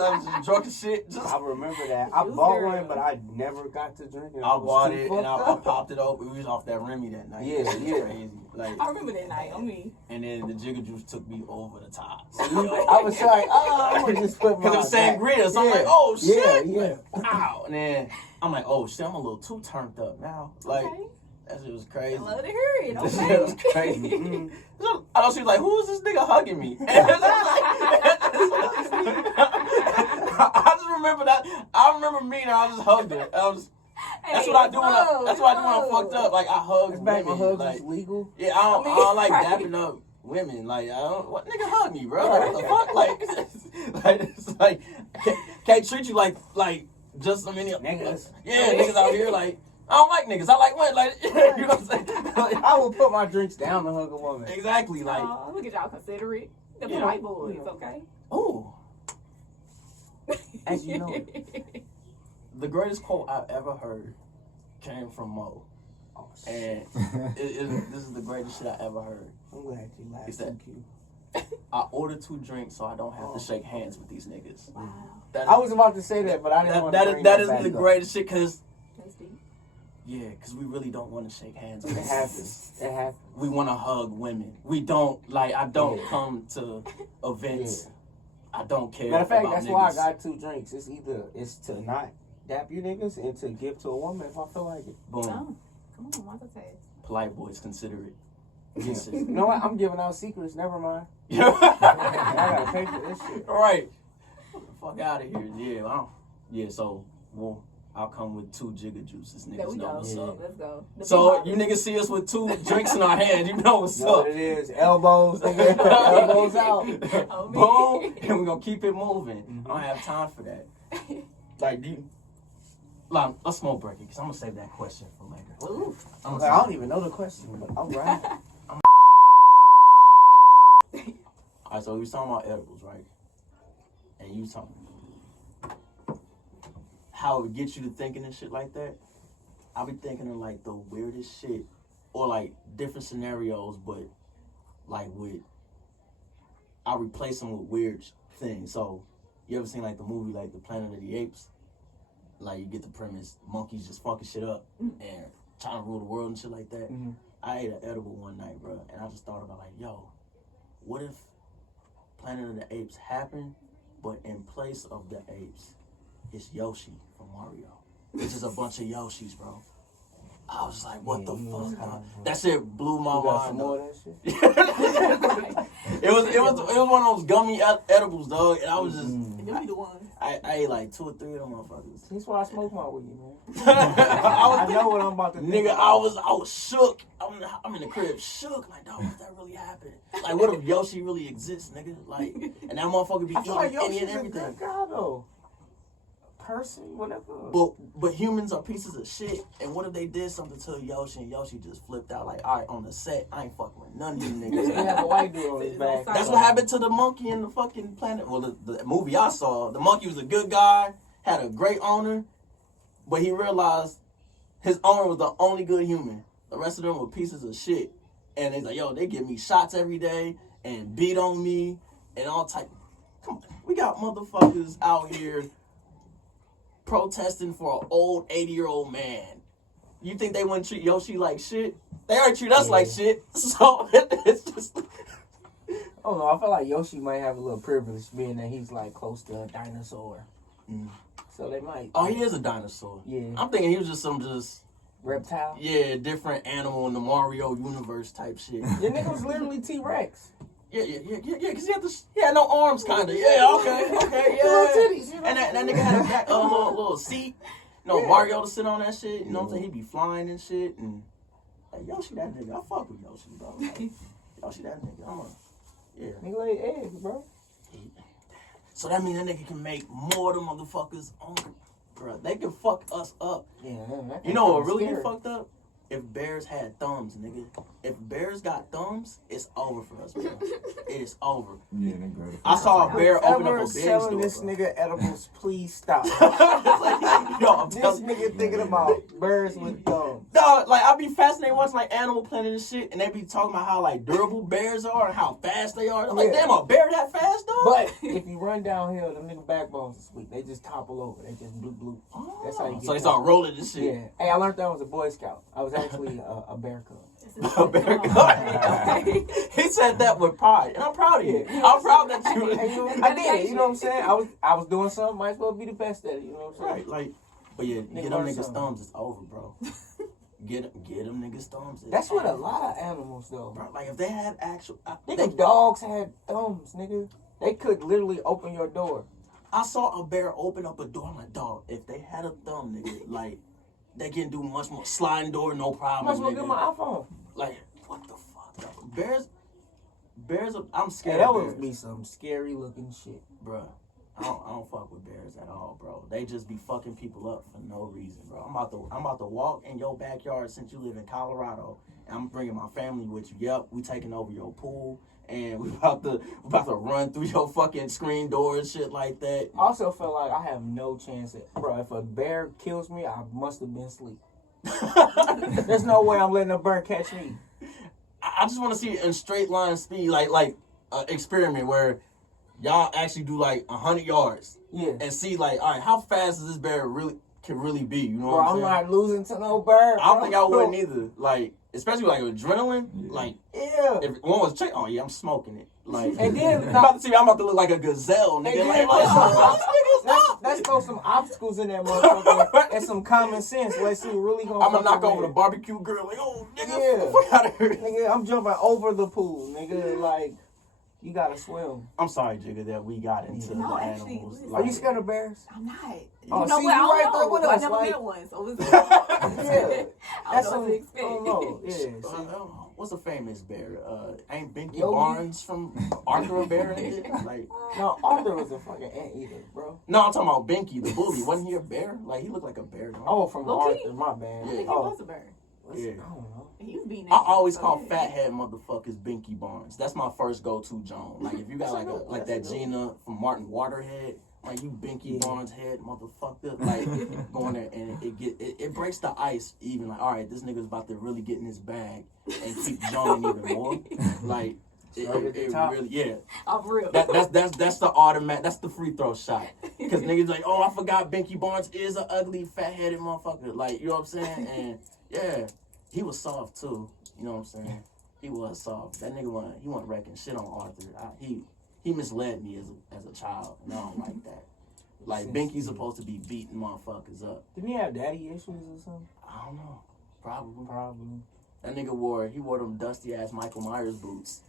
I was just drunk as shit. Just, I remember that. I bought one, but I never got to drink it. I bought it and I popped it open. We was off that Remy that night. Yeah, It was yeah. crazy. Like, I remember that night. and then the Jigga Juice took me over the top. I was like, I'm gonna just put my. Because it was sangria, so I'm Yeah. like, oh shit. Yeah. Wow. And then I'm like, oh shit, I'm a little too turned up now. Like, Okay. that shit was crazy. I love to hear it. That shit was Okay. crazy. So, I know she was like, who is this nigga hugging me? And I just remember that. I remember me and I just hugged her. That's what I do when I'm fucked up. Like, I hug It's back when women. hugs was legal. Yeah, I don't like dapping up women. Like, what nigga hug me, bro? Like, what the fuck? Like, it's like can't treat you like just so many Niggas. Yeah, niggas out here like. I don't like niggas. I like what? Like, you know what I'm saying? Like, I will put my drinks down to hug a woman. exactly. Like, Look at y'all considerate. The Yeah. white boys, okay? oh, As you know. the greatest quote I've ever heard came from Mo. Oh, And this is the greatest shit I ever heard. I'm glad you laughed. He said- Thank you. I ordered 2 drinks so I don't have to shake hands with these niggas. Wow. That I was about to say that, but I didn't want to bring that is back the up. greatest shit because That's deep. because we really don't want to shake hands with It these happens. niggas. It happens. We want to hug women. We don't I don't come to events. I don't care. Matter of fact, about that's why I niggas. got 2 drinks. It's to not dap you niggas and to give to a woman if I feel like it. Boom. Oh, come on, Michael Tay. Polite boys consider it. You know what? I'm giving out secrets. Never mind. I Yeah. gotta pay for this shit. All right. Fuck out of here. Yeah. So I'll come with 2 Jigga Juices. There Niggas we know go. what's up. Let's go. The So big you niggas see us with 2 drinks in our hand, you know what's Know up. what it is? Elbows, nigga. Elbows out. Oh, Boom, man. and we're gonna keep it moving. Mm-hmm. I don't have time for that. Like, let's smoke break it, because I'm gonna save that question for later. Ooh. I'm I don't even know the question, but all right. Alright, so we was talking about edibles, right? And you talking how it gets you to thinking and shit like that. I be thinking of like the weirdest shit, or like different scenarios, but like I replace them with weird things. So you ever seen like the movie like the Planet of the Apes? Like you get the premise, monkeys just fucking shit up and trying to rule the world and shit like that. Mm-hmm. I ate an edible one night, bro, and I just thought about like, yo, what if Planet of the Apes happened, but in place of the apes, it's Yoshi from Mario. It's just a bunch of Yoshis, bro. I was like, what the fuck? Dog? That shit blew my You got some mind. more Dog. of that shit? It was one of those gummy edibles, dog, and I was just Them be the ones. I ate like 2 or 3 of them motherfuckers. That's why I smoke my weed, man. I I know what I'm about to do. Nigga, I was shook. I'm in the crib shook. Like, dog, what that really happened? Like, what if Yoshi really exists, nigga? Like, and that motherfucker be I feel like eating any Yoshi's and a everything. good guy, though. Person, whatever. But humans are pieces of shit. And what if they did something to Yoshi and Yoshi just flipped out? Like, all right, on the set, I ain't fucking with none of you He niggas. have a white dude on his back. That's what happened to the monkey in the fucking Planet. Well, the movie I saw, the monkey was a good guy, had a great owner, but he realized his owner was the only good human. The rest of them were pieces of shit. And he's like, yo, they give me shots every day and beat on me and all type. Come on, we got motherfuckers out here protesting for an old 80-year-old man. You think they wouldn't treat Yoshi like shit? They already treat us like shit. So it's just. Oh no, I feel like Yoshi might have a little privilege being that he's like close to a dinosaur. Mm. So they might. Oh, he is a dinosaur. Yeah. I'm thinking he was just some just reptile. Yeah, different animal in the Mario universe type shit. Your nigga was literally T-Rex. Yeah, because he had no arms, kind of. Yeah, okay, yeah. Little titties, you know? And that nigga had a back, little seat. You know, Mario to sit on that shit. You know what I'm saying? He be flying and shit. And like, Yoshi, that nigga. I fuck with Yoshi, bro. Like, Yoshi, that nigga. Yeah. Nigga lay eggs, bro. So that means that nigga can make more of the motherfuckers on, bro. They can fuck us up. Yeah, man, You know what really get fucked up? If bears had thumbs, nigga. If bears got thumbs, it's over for us, bro. It's over. Yeah, they got it. I saw a bear open up a bear's selling door. this nigga edibles, please stop. Like, yo, I'm This telling nigga thinking about birds with thumbs. Dog, like I be fascinated watching like Animal Planet and shit, and they be talking about how like durable bears are and how fast they are. I'm like, damn, a bear that fast, dog? But if you run downhill, them nigga backbones is weak. They just topple over. They just bloop. Oh, That's how you get. so they start rolling this shit. Yeah. Hey, I learned that was a Boy Scout. I was actually a bear cub. A bear cub. He said that with pride, and I'm proud of you. I'm proud that you. I did it. You know what I'm saying? I was doing something. Might as well be the best at it. You know what I'm saying? Right, like, but yeah, get them niggas thumbs. It's over, bro. Get them niggas thumbs. That's what a lot of animals though. Bro, like if they had actual, Nigga, dogs had thumbs, nigga. They could literally open your door. I saw a bear open up a door. I'm like, dog, if they had a thumb, nigga, like they can do much more. Sliding door, no problem. Might as well nigga. get my iPhone. Like, what the fuck? Bears. I'm scared. Hey, that of would bears. be some scary looking shit. Bruh, I don't fuck with bears at all, bro. They just be fucking people up for no reason, bro. I'm about to walk in your backyard since you live in Colorado, and I'm bringing my family with you. Yep, we taking over your pool, and we about to run through your fucking screen door and shit like that. I also feel like I have no chance bro, if a bear kills me, I must have been asleep. There's no way I'm letting a bear catch me. I just want to see it in straight line speed, like experiment where y'all actually do like 100 yards. Yeah. And see like, all right, how fast does this bear can really be? You know Bro, what I'm I'm saying? not losing to no bird. I don't think I would either. Like, especially like adrenaline. Yeah. Like, Yeah. if one was check, oh yeah, I'm smoking it. Like, And then I'm about to look like a gazelle, nigga. And Like, then let's throw some obstacles in that motherfucker and some common sense. Let's see who really gonna. I'm gonna knock over the barbecue grill. Like, oh, nigga, Yeah. get the fuck out of here. Nigga, I'm jumping over the pool, nigga. Like, you gotta swim. I'm sorry, Jigga, that we got into No, the actually, animals. Are you scared of bears? I'm not. Oh, You know see, what? I you don't right there know. with I us, never like- met one, so it's Yeah. I That's don't know what some. to I expect. don't know. Yeah. see. What's a famous bear? Ain't Binky Yogi? Barnes from Arthur a bear? And shit? Like, No, Arthur was a fucking anteater, bro. no, I'm talking about Binky the bully. Wasn't he a bear? Like, he looked like a bear. Don't he? Oh, from Low-key? Arthur, my bad. I think he Oh, was a bird. Yeah. I don't know. He was being I always so call yeah. fathead motherfuckers Binky Barnes. That's my first go-to John. Like if you got like that Gina from Martin Waterhead, like you Binky Barnes head motherfucker, like going there and it breaks the ice even like all right, this nigga's about to really get in his bag and keep joning even more. Like it really yeah. I'm real. That's the automatic. That's the free throw shot. Because niggas like, oh, I forgot Binky Barnes is an ugly, fat-headed motherfucker. Like, you know what I'm saying? And yeah, he was soft too. You know what I'm saying? He was soft. That nigga wasn't wrecking shit on Arthur. He misled me as a child, and I don't like that. Like Binky's supposed to be beating motherfuckers up. Didn't he have daddy issues or something? I don't know. Probably. Probably. That nigga wore them dusty ass Michael Myers boots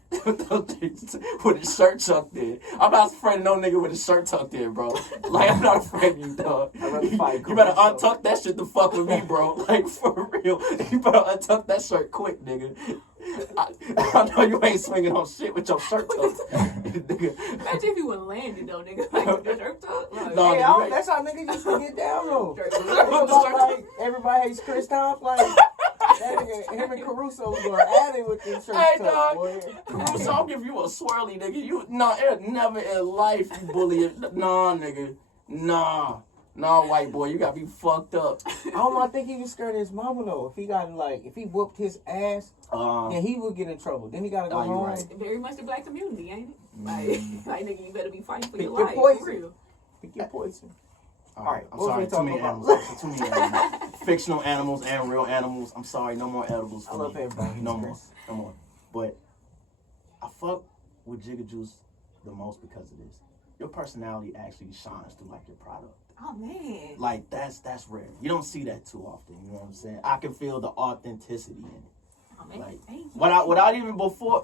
with his shirt tucked in. I'm not afraid of no nigga with his shirt tucked in, bro. Like I'm not afraid of you, dog. You better untuck that shit to fuck with me, bro. Like for real, you better untuck that shirt quick, nigga. I know you ain't swinging on shit with your shirt tucked. Nigga. Imagine if you would landed though, nigga. Like with the shirt tucked. Like, No, Hey, nigga, that's how niggas used to get down though. Shirt Like, everybody hates Chris Tomp. Like that nigga, him and Caruso were at it with them shirts Hey, tucked, dog. boy. Caruso, I'll give you a swirly, nigga. Never in life you bully it. Nah, nigga. Nah, white boy, you gotta be fucked up. I don't know. I think he was scared of his mama though. If he whooped his ass, then he would get in trouble. Then he gotta go home. Right. Very much the black community, ain't it? Like nigga, you better be fighting for Pick your your life. poison. For real. Pick your poison. All right, I'm what sorry. was we Too many talking animals. about? Too many animals. Fictional animals and real animals. I'm sorry. No more edibles for I love me. everybody. No more. But I fuck with Jigga Juice the most because of this. Your personality actually shines through like your product. Oh man. Like that's rare. You don't see that too often. You know what I'm saying? I can feel the authenticity in it. Oh man. Like Thank you. without even before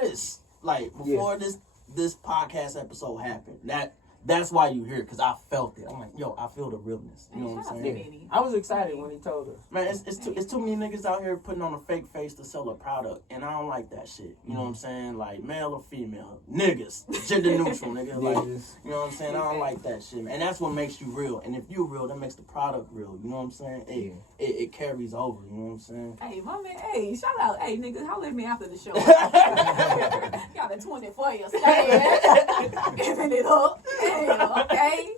this, like before this podcast episode happened. That's why you hear it, because I felt it. I'm like, yo, I feel the realness. You know what I'm saying? Yeah. I was excited when he told us. Man, it's too many niggas out here putting on a fake face to sell a product, and I don't like that shit. You know what I'm saying? Like, male or female. Niggas. Gender neutral, nigga. Like, you know what I'm saying? I don't like that shit, man. And that's what makes you real. And if you real, that makes the product real. You know what I'm saying? It carries over. You know what I'm saying? Hey, my man. Hey, shout out. Hey, niggas, holler at me after the show. Got a 20 for you. Giving it up. Okay.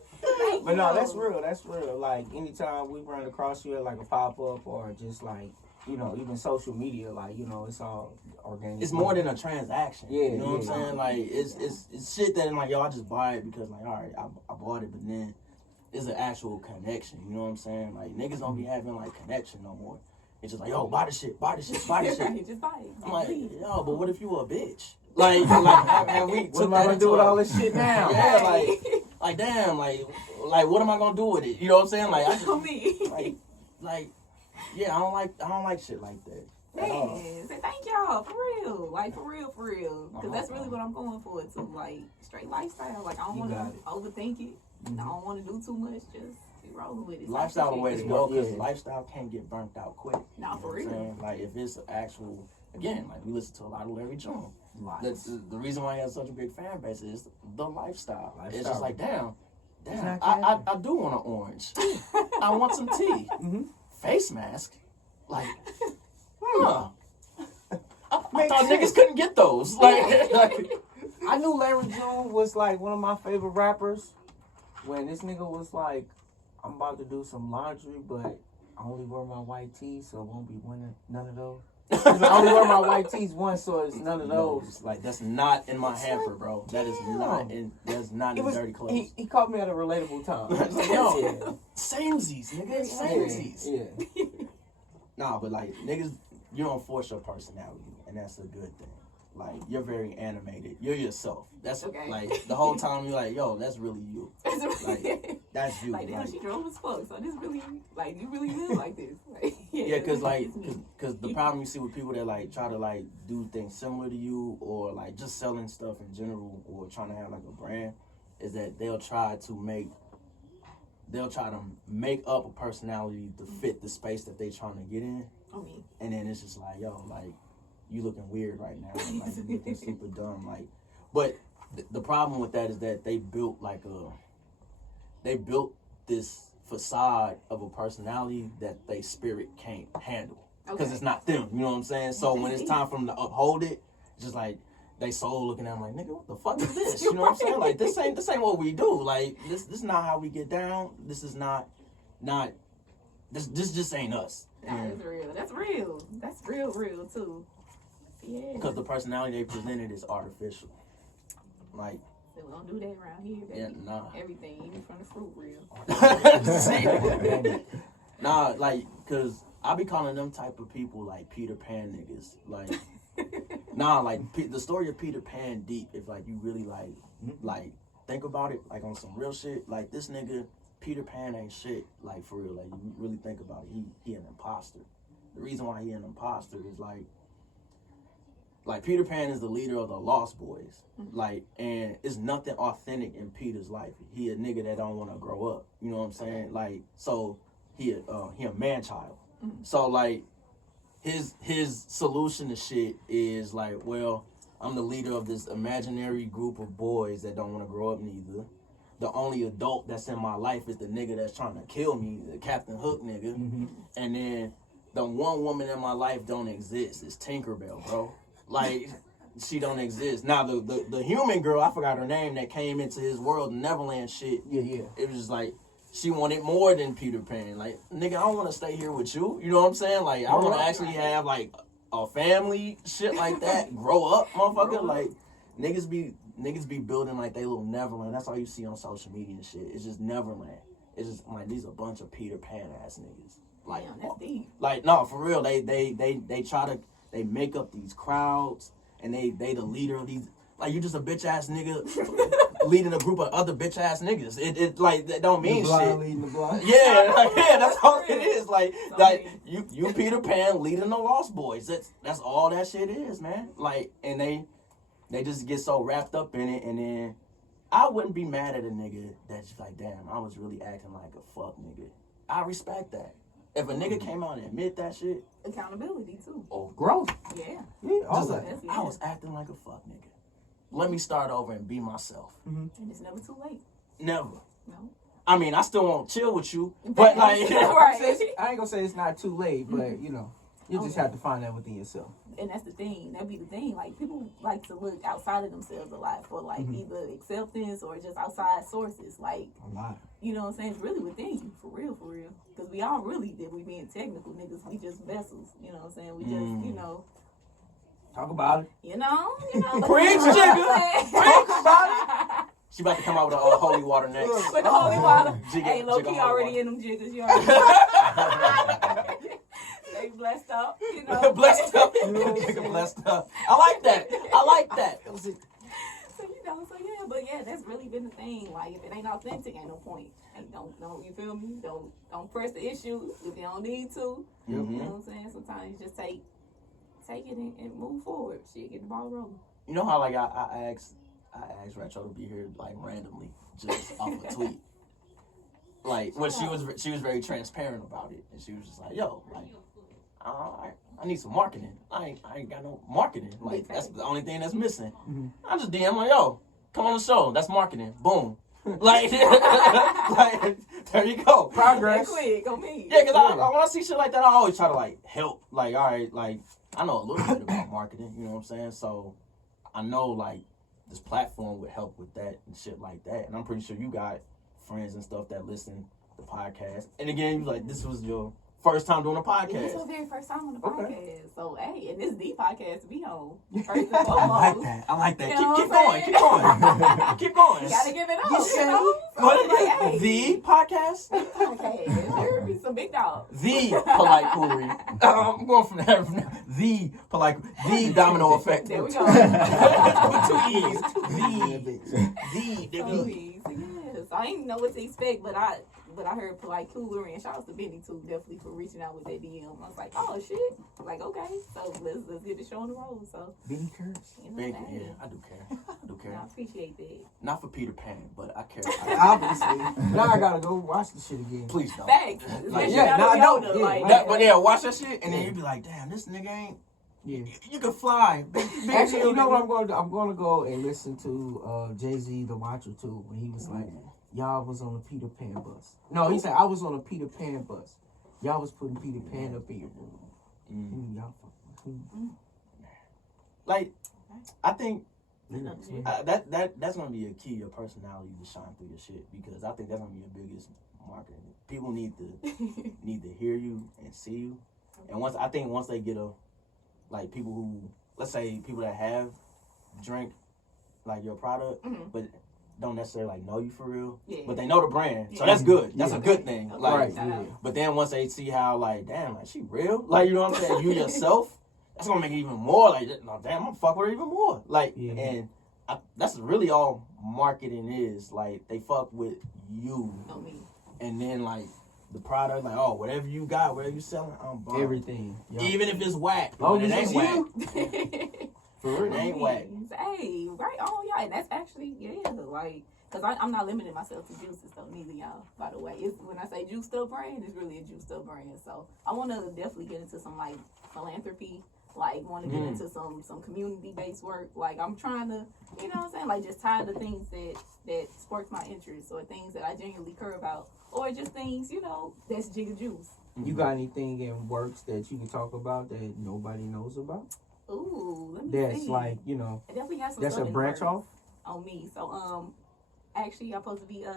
But no, that's real. That's real. Like, anytime we run across you at like a pop-up or just like, you know, even social media, like, you know, it's all organic. It's more than a transaction. Yeah, you know what I'm saying? Like, it's shit that I'm like, yo, I just buy it because, like, all right, I bought it, but then it's an actual connection. You know what I'm saying? Like, niggas don't be having, like, connection no more. It's just like, yo, buy the shit, buy the shit, buy the shit. Just buy it. I'm like, yo, but what if you a bitch? Like and we what am I gonna do with all this shit now? Yeah, like damn, like what am I gonna do with it? You know what I'm saying? Like I just like yeah, I don't like shit like that. Man, say thank y'all for real, like for real, because that's really what I'm going for too. Like straight lifestyle. Like I don't want to overthink it. I don't want to do too much. Just be rolling with it. Lifestyle the way to go, because lifestyle can't get burnt out quick. Nah, for real. Like if it's actual, again, like we listen to a lot of Larry Jones. The reason why he has such a big fan base is the lifestyle. It's just like, damn, I do want an orange. I want some tea. Face mask. Like, I thought niggas couldn't get those. Like, I knew Larry June was like one of my favorite rappers when this nigga was like, I'm about to do some laundry, but I only wear my white tee, so it won't be winning none of those. I only wear my white tees once, so it's none of those. Like, that's not in my hamper, bro. That is not in. That's not in dirty clothes. He caught me at a relatable time. Like, yo, samesies, nigga, samesies. Yeah. Nah, but like niggas, you don't force your personality, and that's a good thing. Like, you're very animated. You're yourself. That's like the whole time you're like, yo, that's really you. Like, that's you. Like, damn, she drove as fuck. So this really, like, you really live like this. Like, yeah, cause the problem you see with people that like try to like do things similar to you, or like just selling stuff in general, or trying to have like a brand, is that they'll try to make up a personality to fit the space that they trying to get in. Okay. And then it's just like, yo, like, you looking weird right now. Like, you looking super dumb. Like, but the problem with that is that they built this facade of a personality that they spirit can't handle. Because it's not them, you know what I'm saying? So when it's time for them to uphold it, it's just like, they soul looking at them like, nigga, what the fuck is this? You know what I'm saying? Like, this ain't what we do. Like, this is not how we get down. This is not this just ain't us. Nah, that's real. That's real. That's real too. Yeah. Because the personality they presented is artificial. Like, we don't do that around here, baby. Yeah, nah. Everything, even from the fruit real. Nah, like, because I be calling them type of people like Peter Pan niggas. Like, nah, like the story of Peter Pan deep. If like you really like think about it, like on some real shit. Like, this nigga Peter Pan ain't shit. Like, for real. Like, you really think about it, he an imposter. The reason why he an imposter is like Peter Pan is the leader of the Lost Boys. Like, and it's nothing authentic in Peter's life. He a nigga that don't want to grow up. You know what I'm saying? Like, so he a man child. So like his solution to shit is like, well, I'm the leader of this imaginary group of boys that don't want to grow up neither. The only adult that's in my life is the nigga that's trying to kill me, the Captain Hook nigga. And then the one woman in my life don't exist. It's Tinkerbell, bro. Like, she don't exist. Now, the human girl, I forgot her name, that came into his world, Neverland shit. Yeah. It was just like, she wanted more than Peter Pan. Like, nigga, I don't want to stay here with you. You know what I'm saying? Like, I want to actually have, like, a family, shit like that. Grow up, motherfucker. Like, niggas be building, like, they little Neverland. That's all you see on social media and shit. It's just Neverland. It's just, like, these are a bunch of Peter Pan ass niggas. Like, damn, that's deep. Like, no, for real. They try to, they make up these crowds, and they the leader of these. Like, you just a bitch ass nigga leading a group of other bitch ass niggas. It like that don't mean shit. Leading the block. Yeah, like, yeah, that's all it is. Like, So like you Peter Pan leading the Lost Boys. That's all that shit is, man. Like, and they just get so wrapped up in it, and then I wouldn't be mad at a nigga that's like, damn, I was really acting like a fuck nigga. I respect that. If a nigga came out and admit that shit, accountability too. oh, growth. Yeah. Just that. like, I was acting like a fuck nigga. Let me start over and be myself. And it's never too late. Never. No. I mean, I still won't chill with you, but like, Right. I ain't gonna say it's not too late, but you know, you just have to find that within yourself. And that's the thing. That'd be the thing. Like, people like to look outside of themselves a lot for, like, either acceptance or just outside sources. Like, A lot. you know what I'm saying? It's really within you, for real, for real. Because we all really, if we being technical niggas, we just vessels. You know what I'm saying? We just, you know. Talk about it. You know. Preach, Jigga. Talk about it. She about to come out with a holy water next. With the holy water. Jigga, Hey, low Jigga key holy already water. in them jiggers. You already They blessed up, you know. Blessed up. Nigga blessed up. I like that. I like that. So, you know, so yeah, but yeah, that's really been the thing. Like, if it ain't authentic, ain't no point. Hey, don't, you feel me? Don't press the issue if you don't need to. You know what I'm saying? Sometimes you just take it and move forward. Shit, get the ball rolling. You know how like I asked Retro to be here like randomly, just off a tweet. Like when she was very transparent about it, and she was just like, "Yo, like, I need some marketing. I ain't got no marketing. Like that's the only thing that's missing." I just DM like, "Yo, come on the show. That's marketing. Boom." Like, like there you go. Progress. Quick, on me. Yeah, because when I see shit like that, I always try to like help. Like, all right, like I know a little bit about marketing. You know what I'm saying? So I know like this platform would help with that and shit like that. And I'm pretty sure you got friends and stuff that listen to podcasts. And again, you like this was your first time doing a podcast. This is the very first time on the podcast. Okay. So, hey, and this is the podcast to be on. First and I foremost. like that. I like that. You know Keep what I'm going. saying? Keep going. Keep going. You gotta give it up. You say? know? So What I'm like, hey, the podcast? podcast. There be some big dogs. The polite coolery. I'm going from there. The polite, the domino effect. There we go. With two E's. The. So, yeah. So I didn't know what to expect, but I heard polite coolery, and shout out to Benny too, definitely for reaching out with that DM. I was like, oh shit. I'm like, okay, so let's get the show on the road. So Benny Curse. you know, Big, hey. yeah, I do care. I do care. I appreciate that. Not for Peter Pan, but I care. Obviously. Now I gotta go watch the shit again. Please don't. Facts. Like, Especially yeah, now that no, we I older, know. like, Yeah, But yeah, watch that shit, and then you be like, damn, this nigga ain't. Yeah. You can fly. Big Actually, deal, you know nigga. what I'm going to do? I'm going to go and listen to Jay-Z, The Watcher, too, when he was like, y'all was on a Peter Pan bus. No, he said, I was on a Peter Pan bus. Y'all was putting Peter Pan up in your room. Y'all fucking. Like, I think Lyrics, man. that's gonna be a key, your personality to shine through your shit, because I think that's gonna be your biggest marketing. People need to hear you and see you, and once they get like people who, let's say people that have drank like your product, but don't necessarily like know you for real, but they know the brand, so that's good. That's a good thing. Like, Right. but then once they see how like, damn, like she real, like you know what I'm saying, you yourself. That's gonna make it even more like, no, damn, I'm gonna fuck with her even more. Like, and that's really all marketing is. Like, they fuck with you, and then like the product, like, oh, whatever you got, whatever you selling, I'm buying Everything. Yep. even if it's whack. Long But it as ain't it's whack. you. For real, it ain't whack. Hey, right on, y'all. And that's actually, like, because I'm not limiting myself to juices, though, neither y'all, by the way. When I say juiced up brand, it's really a juiced up brand. So I want to definitely get into some, like, philanthropy. Like, want to get into some community-based work. Like, I'm trying to, you know what I'm saying? Like, just tie the things that sparks my interest, or things that I genuinely care about, or just things, you know, that's Jigga Juice. You got anything in works that you can talk about that nobody knows about? Ooh, let me That's see. like, you know, I definitely got some that's stuff a in branch the works off? on me. So, actually, I'm supposed to be, I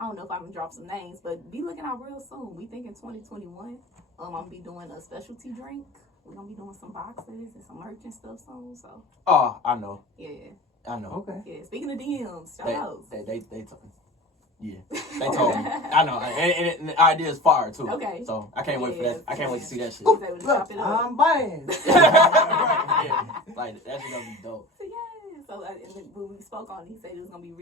don't know if I'm going to drop some names, but be looking out real soon. We think in 2021, I'm going to be doing a specialty drink. We're going to be doing some boxes and some merch and stuff soon, so. Oh, I know. Yeah. I know. Okay. Yeah, speaking of DMs, shout outs. They told me. Yeah, they told me. I know, and the idea is fire too. Okay. So I can't wait for that. I can't wait to see that shit. Was able to chop it up. I'm buying. Yeah. Like that shit gonna be dope. So So when we spoke on it, he said it was gonna be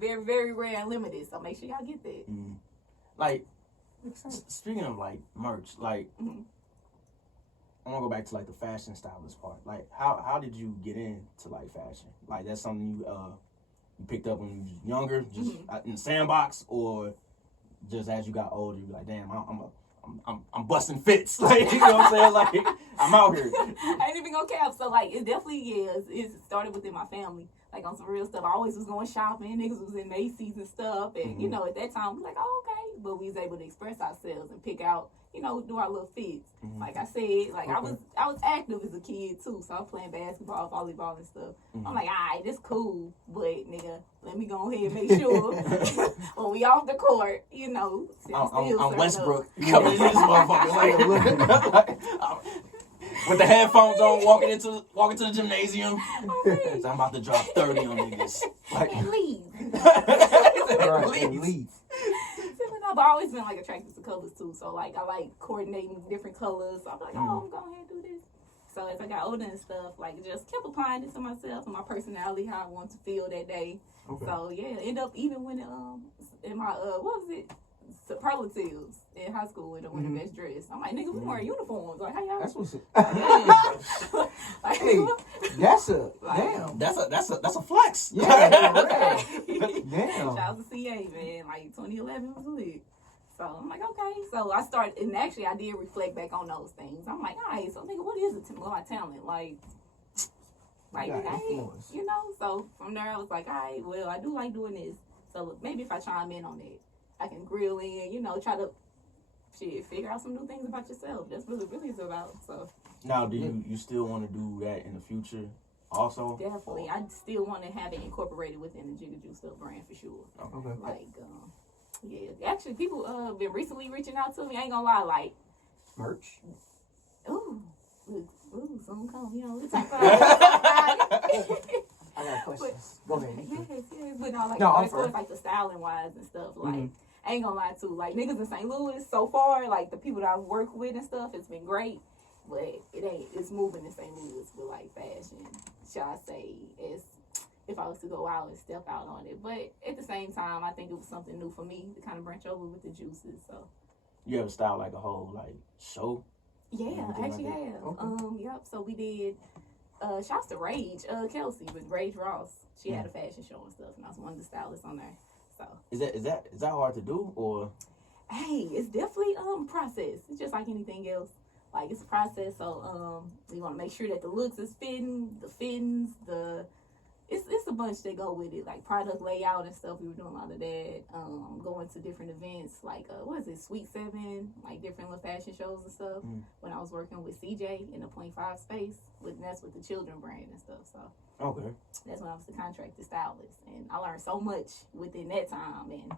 very, very rare and limited. So make sure y'all get that. Mm. Like, speaking of like merch, like I want to go back to like the fashion stylist part. Like, how did you get into like fashion? Like, that's something you picked up when you was younger, just in the sandbox, or just as you got older, you were like, damn, I'm busting fits. Like, you know what I'm saying? Like, I'm out here. I ain't even gonna cap. So like, it definitely is. It started within my family. Like on some real stuff. I always was going shopping. Niggas was in Macy's and stuff. And you know, at that time, we like, oh, okay. But we was able to express ourselves and pick out, you know, do our little fits. Like I said, like I was active as a kid too. So I was playing basketball, volleyball and stuff. I'm like, all right, this cool. But nigga, let me go ahead and make sure when we off the court, you know, I'm Westbrook coming into this motherfucker like with the headphones on, walking into the gymnasium. So I'm about to drop 30 on niggas. Like, and leave. And leave. But I've always been like attracted to colors too. So like I like coordinating different colors. So I'm like, oh, I'm going ahead and do this. So as I got older and stuff, like just kept applying it to myself and my personality, how I want to feel that day. Okay. So yeah, end up even when in my what was it? Superlatives in high school in the winter best dress. I'm like, nigga, we wearing uniforms. Like, how y'all? That's what's like, hey, that's a like, damn. That's a flex. Yeah, damn. Shout out to CA, man. Like 2011 was lit. So I'm like, okay. So I started, and actually I did reflect back on those things. I'm like, all right, so nigga, what is it to my talent? Like, hey, you know. So from there I was like, all right, well, I do like doing this. So maybe if I chime in on it, I can grill in, you know, try to figure out some new things about yourself. That's what it really is about. So now, do you still want to do that in the future also? Definitely. I still want to have it incorporated within the Jigga Juice Stuff brand for sure. Okay. Like, yeah. Actually, people been recently reaching out to me. I ain't gonna lie, like merch. Ooh, soon come. You know, it's like I got questions. Go ahead. Yes. But no, like, as far as like the styling wise and stuff, like, I ain't gonna lie too. Like, niggas in St. Louis so far, like, the people that I've worked with and stuff, it's been great. But it's moving in St. Louis with, like, fashion, shall I say, as if I was to go out and step out on it. But at the same time, I think it was something new for me to kind of branch over with the juices, so. You ever style, like, a whole, like, show? Yeah, I actually have. Okay. Yep, so we did... shouts to Rage, Kelsey with Rage Ross. She had a fashion show and stuff, and I was one of the stylists on there. So is that hard to do, or? Hey, it's definitely process. It's just like anything else. Like, it's a process. So you want to make sure that the looks is fitting, the fittings, it's a bunch that go with it, like product layout and stuff. We were doing a lot of that. Going to different events, like what is it, Sweet 7, like different little fashion shows and stuff. When I was working with CJ in the 0.5 space, that's with the children brand and stuff. So okay, that's when I was the contracted stylist, and I learned so much within that time. And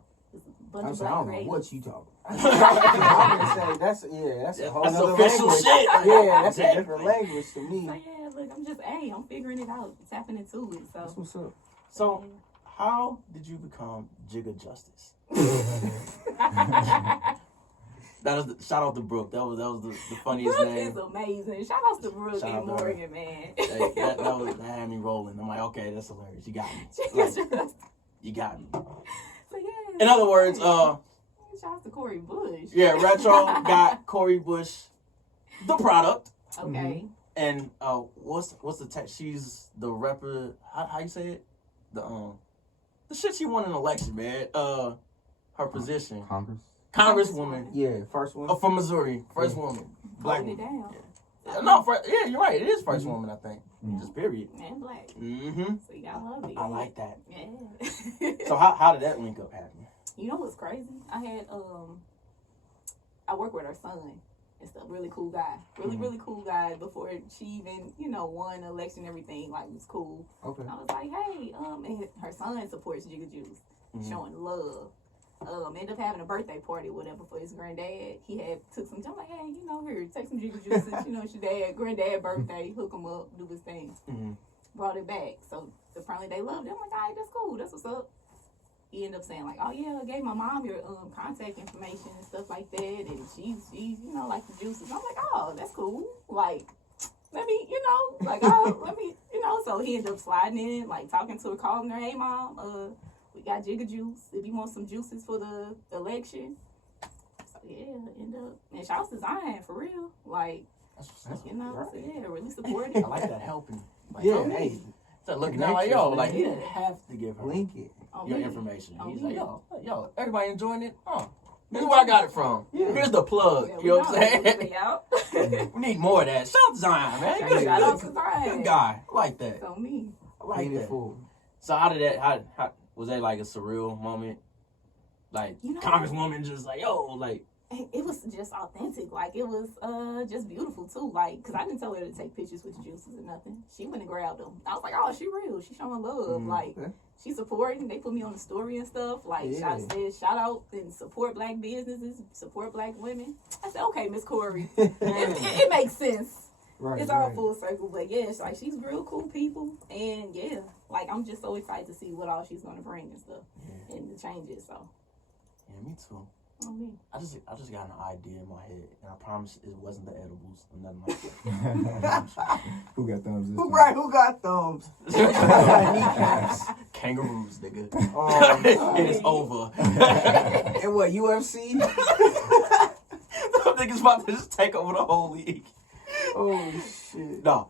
I don't know what you talking about. I would say that's a whole other official language. Shit. Yeah, that's a different language to me. So yeah, look, I'm figuring it out, tapping into it. So that's what's up. So how did you become Jigga Justice? Shout out to Brooke. That was the funniest Brooke name. Brooke is amazing. Shout out to Brooke and Morgan, man. Hey, that had me rolling. I'm like, okay, that's hilarious. You got me. Like, you got me. So yeah. In other words, shout out to Corey Bush. Yeah, Retro got Corey Bush, the product. Okay. And what's the text? She's the rapper. How you say it? The shit she won an election, man. Her position. Congresswoman. Yeah, first one. From Missouri, first woman. Black woman. Yeah. No, yeah, you're right. It is first woman, I think. Just period. And black. So you gotta love it. I like that. Yeah. So how did that link up happen? You know what's crazy? I had I work with her son and stuff. Really cool guy. Really cool guy. Before she even, won the election and everything, like, it was cool. Okay. I was like, hey, and her son supports Jigga Juice, showing love. Ended up having a birthday party or whatever for his granddad. He had took some time, like, hey, here, take some Jigga Juice. It's your dad, granddad birthday, hook him up, do his thing. Brought it back. So apparently they loved it. I'm like, all right, that's cool. That's what's up. He ended up saying, like, oh yeah, I gave my mom your contact information and stuff like that, and she's like the juices. I'm like, oh, that's cool. Like, let me, let me, so he ended up sliding in, like talking to her, calling her, hey mom, we got Jigga juice. If you want some juices for the election. So yeah, end up, and shout out to Zion for real. Like, you know, right. So yeah, really supportive. I like that helping. Like, Yeah, hey. So looking out like, yo, like, Yeah. you didn't have to give her Link it. your information. Oh, He's yeah. like, yo, everybody enjoying it? Here's where I got it from. Yeah. Here's the plug. Yeah, You know what I'm saying? saying? We need more of that. Shout out to Zion, man. Shout out to Zion. Good guy. I like that. So me. I like that. Full. So how did that, how was that like a surreal moment? Like, You know, Congresswoman just like, yo, like. it was just authentic. Like, it was just beautiful, too. Like, because I didn't tell her to take pictures with the juices or nothing. She went and grabbed them. I was like, oh, she real. She showing love. Like, she supporting. They put me on the story and stuff. Like, shout out and support black businesses, support black women. I said, okay, Miss Coolery. it makes sense. Right, it's all full circle. But, yeah, it's like, she's real cool people. And, yeah, like, I'm just so excited to see what all she's going to bring and stuff. Yeah. And the changes, so. Yeah, me too. I just got an idea in my head, and I promise it wasn't the edibles or nothing like that. Who got thumbs? This Right, who got thumbs? Kangaroos, nigga. Oh, it's over. and what, UFC? The niggas about to just take over the whole league. Oh, shit. No.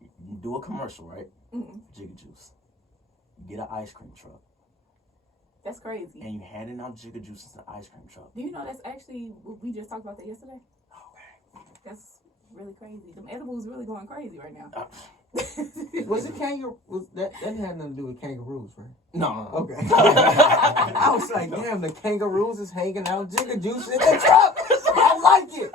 You do a commercial, right? Mm-hmm. Jigga Juice. You get an ice cream truck. That's crazy. And you handing out Jigga Juices to the ice cream truck. Do you know that's actually, we just talked about that yesterday? Okay. That's really crazy. Them edibles really going crazy right now. Was it kangaroo? That had nothing to do with kangaroos, right? No. Okay. I was like, damn, the kangaroos is hanging out Jigga Juice in the truck. I like it.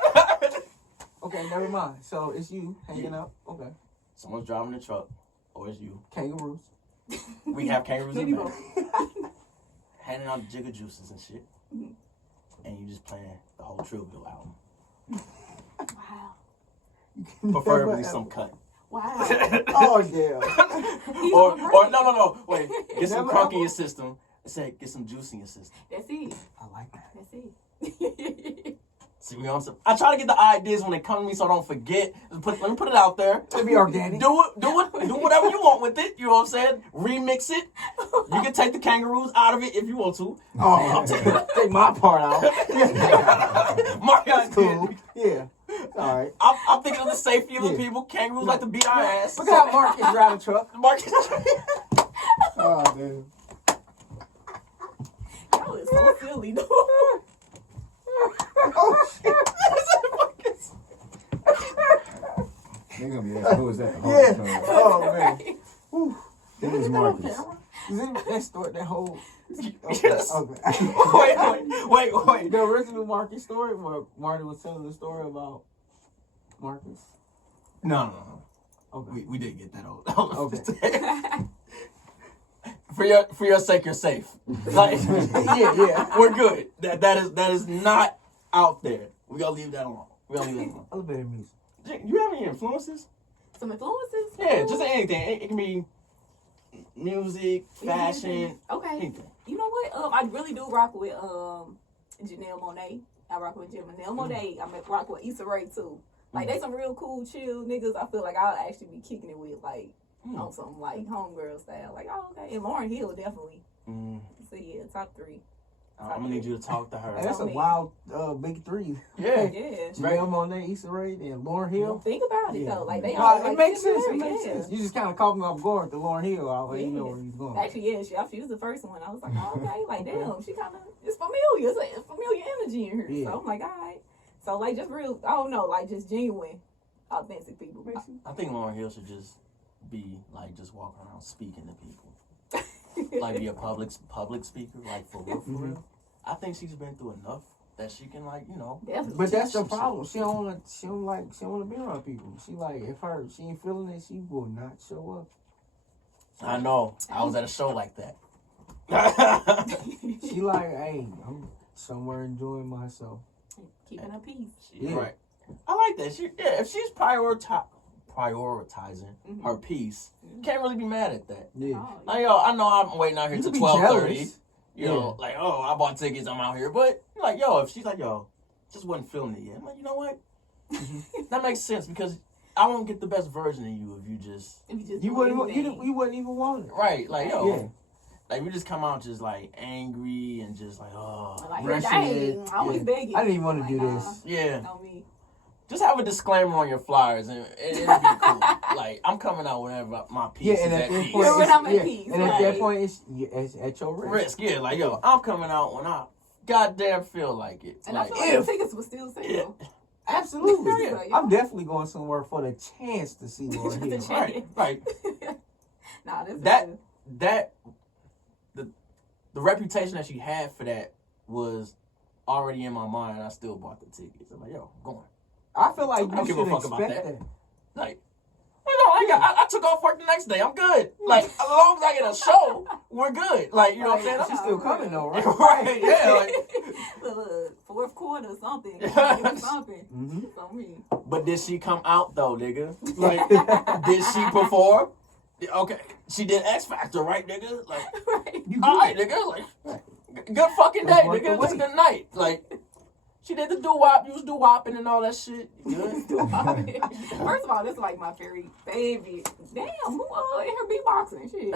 Okay, never mind. So it's you hanging out. Okay. Someone's driving the truck, or it's you. Kangaroos. We have kangaroos in Maybe the back. Handing out Jigga Juices and shit. Mhm. And you just playing the whole Trivial album. Wow. Preferably some cut. Wow. Oh, yeah. or no. Wait. Get some Never crunk in ever- your system. Say, get some juice in your system. That's it. I like that. That's it. See, we on some. I try to get the ideas when they come to me so I don't forget. Let me put it out there. It'll be organic. Do whatever you want with it. You know what I'm saying? Remix it. You can take the kangaroos out of it if you want to. Oh, take my part out. Mario's Cool. Yeah. All right. I'm thinking of the safety of the Yeah. people. Kangaroos like to beat our ass. Look how Marcus drive the truck. Marcus. Oh, damn. That was so silly, though. Oh, shit. They're gonna be asking, who is that? Yeah. Oh, man. Right. Whew. It was Marcus. Is it that story, that whole... Yes. Okay. Wait. The original Marcus story where Marty was telling the story about Marcus? No. Okay. We did get that old. Okay. For your sake, you're safe. Like, Yeah. we're good. That is not out there. We gotta leave that alone. A little bit of music. You have any influences? Some influences? Yeah, just anything. It can be music, fashion, Okay. anything. You know what? I really do rock with Janelle Monáe. I rock with Janelle Monáe. I rock with Issa Rae too. Like they some real cool, chill niggas. I feel like I'll actually be kicking it with like on some like homegirl style. Like okay, and Lauryn Hill definitely. So yeah, top 3. I'm gonna need you to talk to her. Hey, that's a wild big 3. Yeah. Yeah. Janelle Monáe, Issa Rae, and Lauryn Hill. Think about it though. Like they No, all it like, makes sense. similar, It makes yeah. sense. You just kind of caught me off guard with the Lauryn Hill. I already know where he's going. Actually, yeah, she was the first one. I was like, oh, okay, like damn, she kind of it's familiar. It's like a familiar energy in her. Yeah. So I'm like, all right. So like just real, I don't know, like just genuine, authentic people. I think Lauryn Hill should just be like just walking around speaking to people, like be a public speaker, like for real. I think she's been through enough that she can Definitely. But that's the problem. She don't want to be around people. She like if she ain't feeling it, she will not show up. I know. I was at a show like that. She like, hey, I'm somewhere enjoying myself. Keeping her peace. Yeah. Right. I like that. If she's prioritizing her peace, can't really be mad at that. Yeah. Oh, Like, I know I'm waiting out here You till could be 12:30. jealous. You know, like, I bought tickets, I'm out here. But, like, if she's like, just wasn't feeling it yet. I'm like, you know what? That makes sense because I won't get the best version of you if you just You wouldn't even want it. right, like yo. Yeah. Like, we just come out just, like, angry and just, like, Like, rushing dang, it. I was begging. I didn't even want to do Nah, this. yeah. Not me. Just have a disclaimer on your flyers, and it'll be cool. Like, I'm coming out whenever my piece Yeah, is and at at that peace. point, Yeah, when I'm at yeah, peace, and at right. that point, it's at your risk. Risk, yeah. Like, yo, I'm coming out when I goddamn feel like it. And Like, I feel like the tickets were still single. Absolutely. Yeah. I'm definitely going somewhere for the chance to see Lauryn Hill. Just right, right. Nah, this That the reputation that she had for that was already in my mind. I still bought the tickets. I'm like, yo, I'm going. I feel like I don't you give a should fuck about expect that. that. Like, I took off work the next day. I'm good. Like, as long as I get a show, we're good. Like, you know what I'm saying? She's still coming though, right? Right, yeah. Like, Look, fourth quarter or something. Something. Mm-hmm. For me. but did she come out though, nigga? Like, did she perform? Okay, she did X Factor, right, nigga? Like, Right. all right, nigga. Like, good fucking day, That's worth nigga. the It's a wait. good night. Like, she did the doo-wop. You was doo-wopping and all that shit. You good? First of all, this is like my very favorite. Damn, who in her beatboxing? Shit.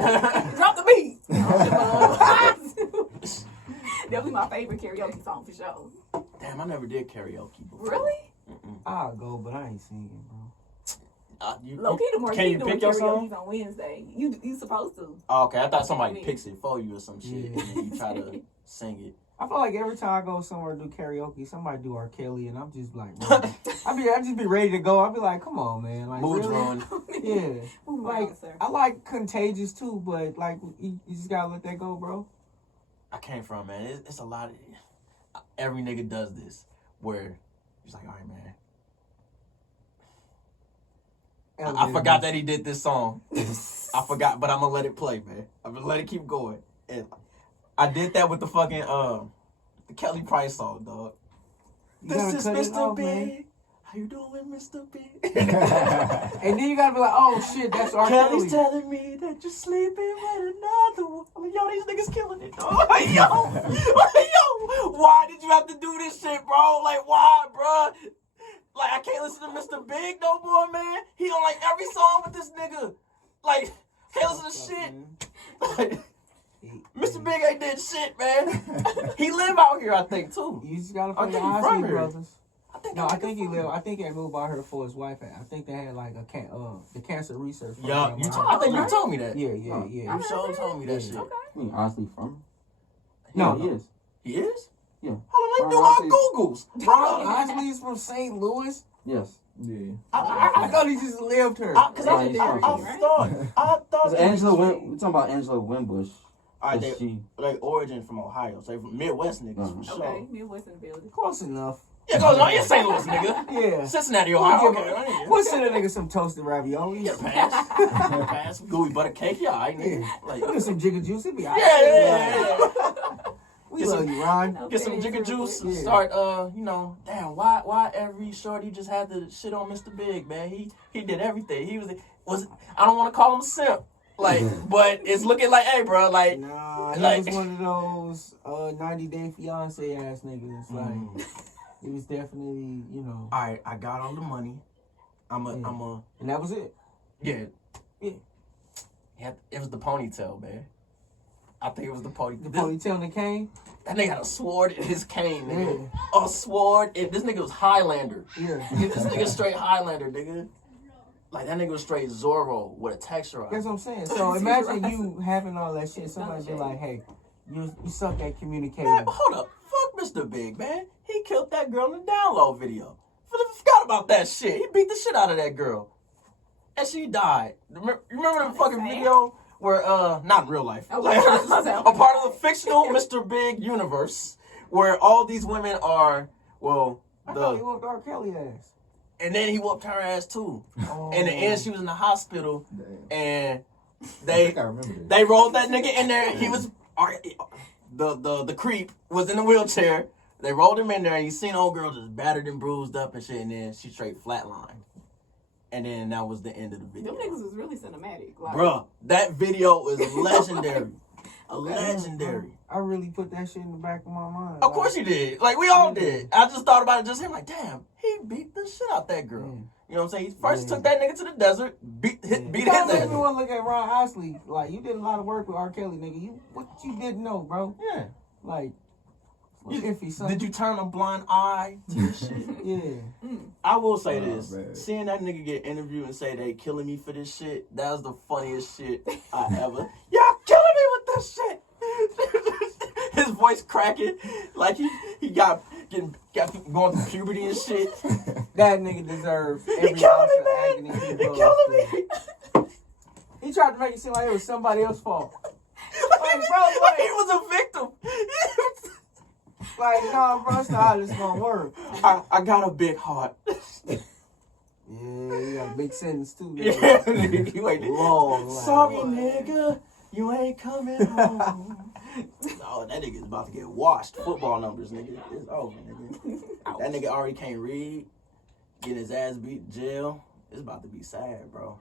Drop the beat. That'll be my favorite karaoke song for sure. Damn, I never did karaoke before. Really? I'll go, but I ain't singing, bro. Low key, the more can you doing pick your karaoke's song? on Wednesday. You supposed to. Oh, okay, I thought somebody Me. picks it for you or some shit, Yeah. and then you try to sing it. I feel like every time I go somewhere to do karaoke, somebody do R. Kelly, and I'm just like, bro, I just be ready to go. I be like, come on, man, like Mood's really? ruined. Yeah, Move like on, sir. I like Contagious too, but like you just gotta let that go, bro. I came from, man. It's a lot of every nigga does this where he's like, all right, man. I forgot that he did this song. I forgot, but I'm gonna let it play, man. I'm gonna let it keep going. And I did that with the fucking the Kelly Price song, dog. You This gotta is cut it Mr. off, Big. man. How you doing, Mr. Big? And then you gotta be like, oh shit, that's R. Kelly's Kelly. telling me that you're sleeping with another one. I'm like, yo, these niggas killing it, dog. Like, yo, why did you have to do this shit, bro? Like, why, bro? Like, I can't listen to Mr. Big no more, man. He on like every song with this nigga. Like, can't listen to shit. Like, Mr. Big ain't did shit, man. He live out here, I think, too. You just gotta I play the think he from Isley here. Brothers. No, I think he lived. I think they moved out here before his wife. I think they had like the cancer research. Yeah, program you out I think you here. told me that. Yeah. You sure told me that shit. Okay. I mean, honestly, from? No. He is. He is? Yeah. Hold on, let me do my Googles. Bro, Isley is from St. Louis. Yes. Yeah. I thought he just lived here. Because Yeah, I he's thought Because that Angela, was- we're talking about Angela Winbush. All right, Because they, she, like origin from Ohio, so they from Midwest niggas for sure. Okay, Midwest in the building. Close enough. Yeah, goes on. You're St. Louis, nigga. Yeah. Cincinnati, We'll Ohio. give Okay, right. We'll send a nigga some toasted raviolis. Get a pass. Get a pass. Gooey butter cake. Yeah, I nigga. Yeah. Like, We'll get some Jigga juice. It'll be alright. yeah. We Get love some- you, Ron. Get some Jigga juice and Yeah. start. Damn. Why every shorty just had to shit on Mr. Big, man? He did everything. He was. I don't want to call him a simp. Like, but it's looking like, hey, bro, like. Nah, he Like- was one of those 90-day fiance ass niggas. Like, it was definitely, All right, I got all the money. I'm a. and that was it. Yeah. Yeah. It was the ponytail, man. I think it was the ponytail. The ponytail and the cane. That nigga had a sword in his cane, nigga. Yeah. A sword. And this nigga was Highlander. Yeah. This nigga straight Highlander, nigga. Like, that nigga was straight Zorro with a texture on That's it. what I'm saying. So imagine you having all that shit. Somebody be like, hey, you suck at communicating. Man, hold up. Fuck Mr. Big, man. He killed that girl in the download video. Forgot about that shit. He beat the shit out of that girl. And she died. You remember the fucking video where, not in real life, like, a part of the fictional Mr. Big universe where all these women are, well, I thought he whooped R. Kelly ass. and then he whooped her ass too. Oh. In the end, she was in the hospital, Damn. and I they think I remember that. they rolled that nigga in there. He was the creep was in a wheelchair. They rolled him in there, and you seen old girl just battered and bruised up and shit, and then she straight flatlined. And then that was the end of the video. Them niggas was really cinematic. Like, Bruh, that video is legendary. A legendary. I really put that shit in the back of my mind. Of course you did. Like, we all did. I just thought about it just him. Like, damn, he beat the shit out that girl. You know what I'm saying? He first took that nigga to the desert, beat his ass. Made me want to look at Ron Osley. Like, you did a lot of work with R. Kelly, nigga. What you didn't know, bro? Yeah. Like, iffy, son. Did you turn a blind eye to this shit? Yeah. I will say this. Man. Seeing that nigga get interviewed and say they killing me for this shit, that was the funniest shit I ever. Y'all killing me with this shit. His voice cracking. Like he got going through puberty and shit. That nigga deserves every He killing ounce me, of man. agony He goes killing through. me. He tried to make it seem like it was somebody else's fault. Like, bro, like he was a victim. Like, nah, bro, that's not how this gonna work. I got a big heart. Yeah, you got a big sentence too. Yeah, nigga, you ain't long. sorry, nigga, you ain't coming home. Oh, that nigga's about to get washed. Football numbers, nigga. It's over, nigga. That nigga already can't read. Getting his ass beat in jail. It's about to be sad, bro.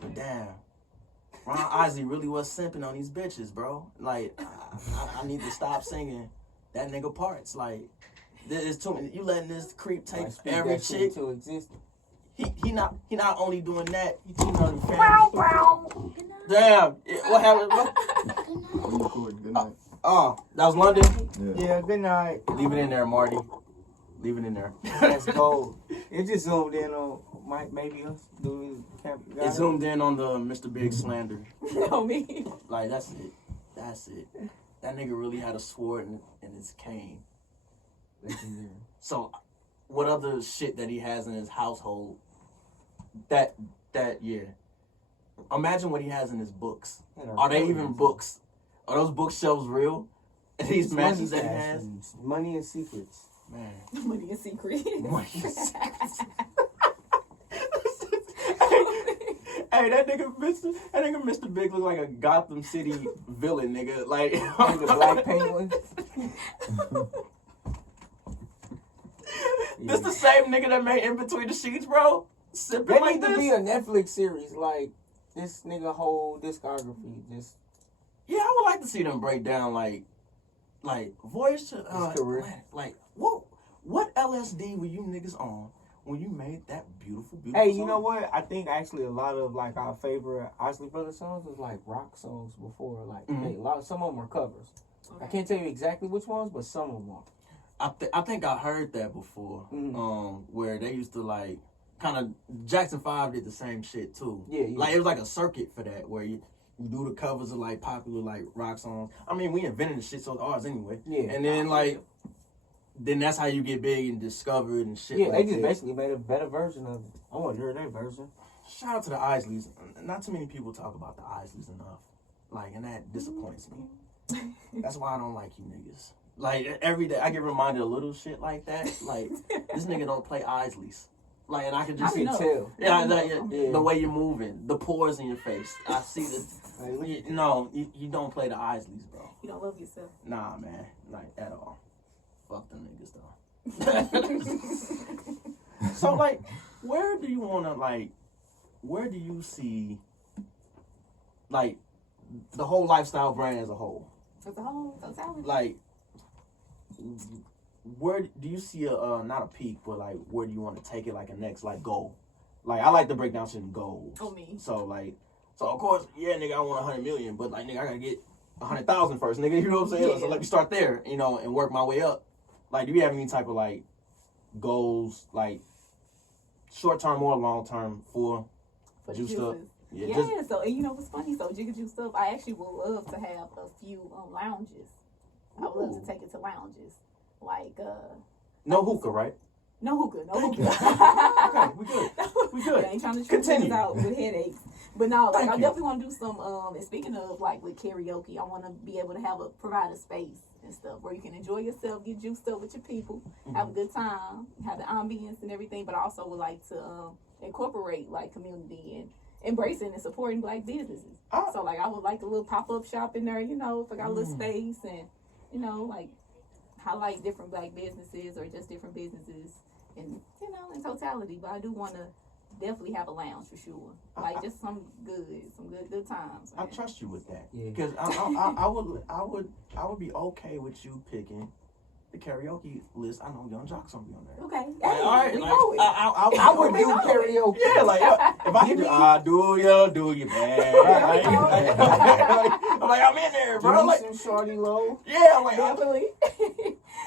But damn. Ron Isley really was simping on these bitches, bro. Like, I need to stop singing that nigga parts. Like, there's too many. You letting this creep take every chick. To exist. He not only doing that, he cheating on his family. Damn. What happened? Good night. Oh, that was London? Yeah, good night. Leave it in there, Marty. Leave it in there. That's gold. It just zoomed in on maybe us doing camp. It zoomed in on the Mr. Big slander. No, me. Like, that's it. That's it. That nigga really had a sword in his cane. So, what other shit that he has in his household? That yeah. Imagine what he has in his books. Are they even books? Are those bookshelves real? And these mansions that he has? Money and secrets. Man. Money and secret. Money and secrets. Hey, that nigga Mr. Big look like a Gotham City villain, nigga. Like The Black Penguin. This the same nigga that made In Between the Sheets, bro. Sipping There like need to this. be a Netflix series like this nigga whole discography. Just Yeah, I would like to see them break down like Voyage to his career. Atlantic. Like what LSD were you niggas on when you made that beautiful Hey, song? you know what? I think actually a lot of like our favorite Isley Brothers songs was like rock songs before. Like some of them are covers. I can't tell you exactly which ones, but some of them are. I think I heard that before. Where they used to like kind of Jackson 5 did the same shit too. Yeah. Like it was like a circuit for that where you do the covers of like popular like rock songs. I mean, we invented the shit, so it's ours anyway. Yeah. And then like then that's how you get big and discovered and shit. Yeah, like they just that. basically made a better version of it. I want to hear their version. Shout out to the Isleys. Not too many people talk about the Isleys enough. Like, and that disappoints me. That's why I don't like you niggas. Like, every day I get reminded of little shit like that. Like, this nigga don't play Isleys. Like, and I can just tell. Yeah, the way you're moving, the pores in your face. I see the. You don't play the Isleys, bro. You don't love yourself. Nah, man, like at all. Fuck them niggas though. So like, where do you see like the whole lifestyle brand as a whole? As a whole, totality. Like, where do you see not a peak, but like where do you want to take it, like a next like goal? Like I like to break down shit in goals. Oh, me. So of course, yeah, nigga, I want 100 million, but like nigga, I gotta get 100,000 first, nigga. You know what I'm saying? Yeah. So let me start there, and work my way up. Like, do you have any type of like goals, like short term or long term for Juiced Up? Yeah, so and you know what's funny? So Jigga Juiced Up, I actually would love to have a few lounges. I would love to take it to lounges. Like no hookah, right? No hookah. Okay, we good. I ain't trying to trip Continue. niggas out with headaches. But no, like Thank I you. definitely want to do some and speaking of like with karaoke, I want to be able to provide a space and stuff where you can enjoy yourself, get juiced up with your people, have a good time, have the ambience and everything, but I also would like to incorporate like community and embracing and supporting black businesses. So like I would like a little pop-up shop in there, if I got a little space and like highlight different black businesses or just different businesses and in totality. But I do want to definitely have a lounge for sure. Like just some good times. I Man. trust you with that. Yeah. Because I would be okay with you picking the karaoke list. I know Young Jock's gonna be on there. Okay. Like, Hey, all right, we like, know it. I I would do karaoke. Yeah, like if I could do, do you bad? Like, I'm like, I'm in there, bro. Give me Like, some Shorty Low. yeah, I'm like, Definitely.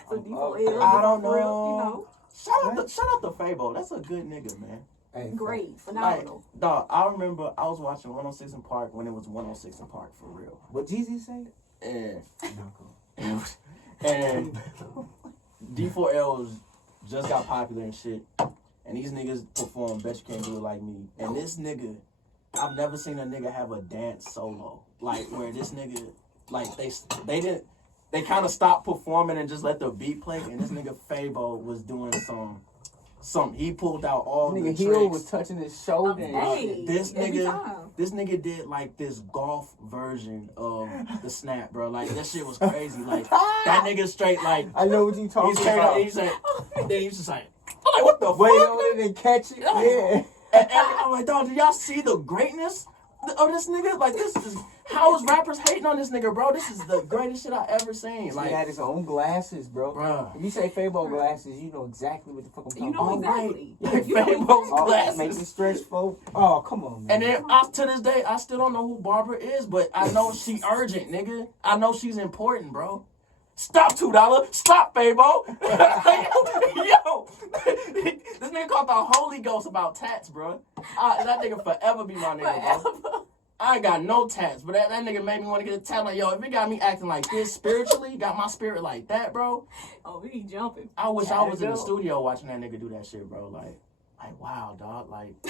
Some default L. I don't for real, know. Shout out to Fabo. That's a good nigga, man. Hey, Great, Like, phenomenal. dog, I remember I was watching 106 in Park when it was 106 in Park for real. What Jeezy say? And No, cool. and D4L was just got popular and shit. And these niggas perform Bet You Can't Do It Like Me. And this nigga, I've never seen a nigga have a dance solo. Like where this nigga, like they kind of stopped performing and just let the beat play. And this nigga Fabo was doing some he pulled out all the Nigga tricks. heel was touching his shoulder. and Hey, shit. This every nigga, time. this nigga did like this golf version of the snap, bro. Like that shit was crazy. Like that nigga straight like I know what you talking he's straight about. up. He's like, then he's just like, I'm like, what the Wait fuck? on it and catch it. Yeah. Yeah. And I'm like, dog, do y'all see the greatness of this nigga? Like this is how is rappers hating on this nigga, bro? This is the greatest shit I ever seen. Like, He had his own glasses, bro. bro. If you say Fabo glasses, you know exactly what the fuck I'm talking You know about. exactly. Like You know Fabo's exactly. glasses. Make it stretch, folks. Oh, come on, man. And then to this day, I still don't know who Barbara is, but I know she urgent, nigga. I know she's important, bro. Stop $2. Stop, Fabo. Yo, this nigga called the Holy Ghost about tats, bro. That nigga forever be my nigga, bro. I ain't got no tats, but that nigga made me want to get a tat. Like, yo, if it got me acting like this spiritually, got my spirit like that, bro. Oh, he jumping. I wish I was in the go. studio watching that nigga do that shit, bro. Like wow, dog. Like,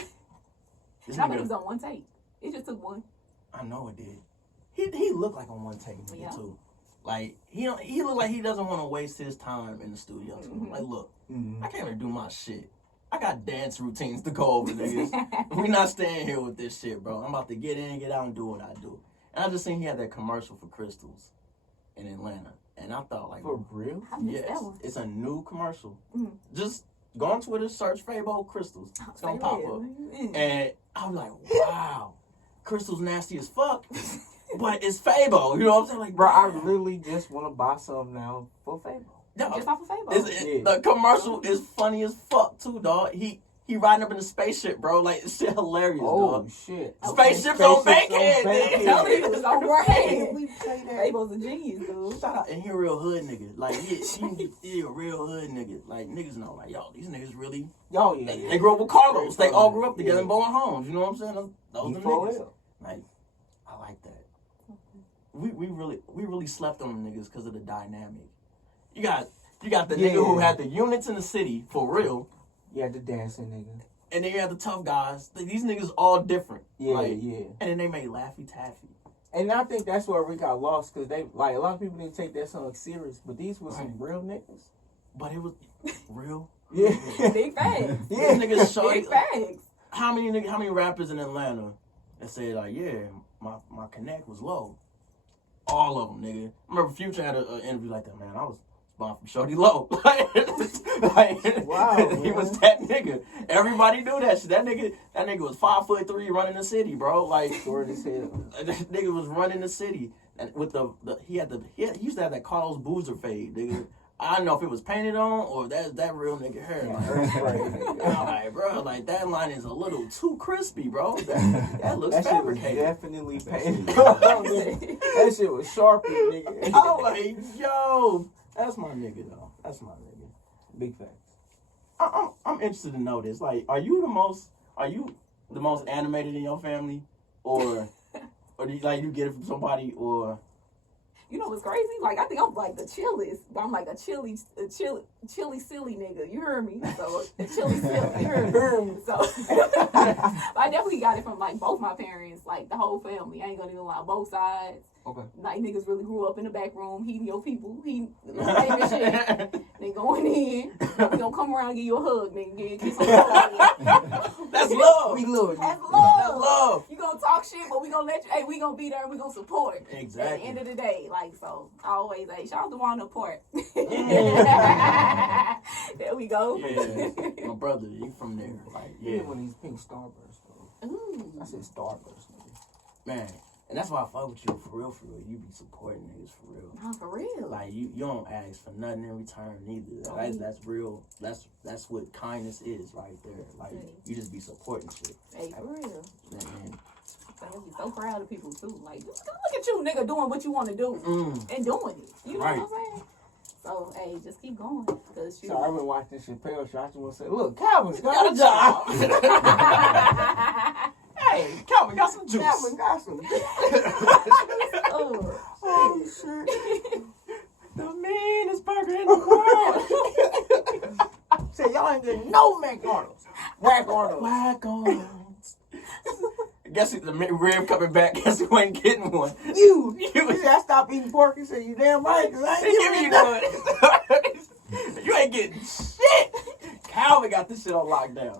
this And I bet it nigga, was on one take. It just took one. I know it did. He looked like on one take nigga Yeah. too. Like he looked like he doesn't want to waste his time in the studio too. Mhm. Like, look, Mhm. I can't even do my shit. I got dance routines to go over, niggas. We not staying here with this shit, bro. I'm about to get in, get out, and do what I do. And I just seen he had that commercial for Crystals in Atlanta, and I thought like, For real? I missed yes, that one. it's a new commercial. Mhm. Just go on Twitter, search Fabo Crystals. It's gonna pop up. Mm. And I was like, wow, Crystal's nasty as fuck, but it's Fabo. You know what I'm saying? Like, Bro, I damn. really just want to buy some now for Fabo. No, Just off of Facebook. the commercial is funny as fuck too, dog. He riding up in the spaceship, bro. Like, it's shit hilarious, Oh, dog. shit. Spaceships on Bankhead, Bankhead. nigga. Tell you, it's on brand. We play that. Fable's a genius, dude. Shout out, and he a real hood nigga. Like, he a real hood nigga. Like, niggas know, like, yo, these niggas really, Oh, yeah. they grew up with Carlos. They all grew up together in Bowen Homes. You know what I'm saying? Those are niggas. D4L. Like, I like that. We really slept on them niggas because of the dynamic. You got the nigga who had the units in the city for real, You had the dancing nigga. and then you have the tough guys. These niggas all different. Yeah, Like, yeah. and then they made Laffy Taffy. And I think that's where we got lost because they like a lot of people didn't take that song serious, but these were some real niggas. But it was real. Yeah, Big facts. yeah. These niggas shorty. Big facts. How many rappers in Atlanta that say like, yeah, my connect was low. All of them, nigga. I remember Future had an interview like that, man. I was spawned from Shorty Low. Like, Wow, he was man. that nigga. Everybody knew that shit. That nigga was 5'3" running the city, bro. Like, Short as hell. that nigga was running the city. And with he used to have that Carlos Boozer fade, nigga. I don't know if it was painted on or that real nigga hair. Like, like, bro, like that line is a little too crispy, bro. That looks That shit was fabricated. definitely painted. That shit was Sharpie, nigga. I'm like, yo, that's my nigga though. That's my nigga. Big facts. I'm interested to know this. Like, are you the most animated in your family, or do you get it from somebody, or? You know what's crazy? Like, I think I'm like the chillest, but I'm like a chilly silly nigga. You heard me? So a chilly silly. You heard me? So I definitely got it from like both my parents, like the whole family. I ain't gonna even lie, both sides. Okay. Like niggas really grew up in the back room, heating your people, shit. They going in. We gonna come around and give you a hug, nigga. Give you a kiss on the forehead. That's That's love. We love you. That's That's love. love. You gonna talk shit, but we gonna let you. Hey, we gonna be there and we gonna support. Exactly. At the end of the day, like so, always. Hey, shout out to Walnut Port. There we go. Yeah, my brother, he from there. Like, Yeah, yeah, one of these pink Starburst though. Ooh. I said Starburst, nigga. man. And that's why I fuck with you for real, for real. You be supporting niggas for real. Nah, for real. Like you don't ask for nothing in return either. That's real. That's what kindness is right there. Like you just be supporting shit. Hey, for real. Man. I'll be so proud of people too. Like, look at you, nigga, doing what you want to do and doing it. You know Right. what I'm saying? So, hey, just keep going. Cause So I've been watching Chappelle show. I just want to say, look, Calvin's got a job. job. Hey, Calvin got some juice. Calvin got some. Oh, shit. The meanest burger in the world. Say y'all ain't getting no McDonald's. Whack Arnold. Whack on. Guess the rib coming back. Guess who ain't getting one? You said I stopped eating pork. He said, you damn right, because I They ain't give giving you you nothing. none. You ain't getting shit. Calvin got this shit on lockdown.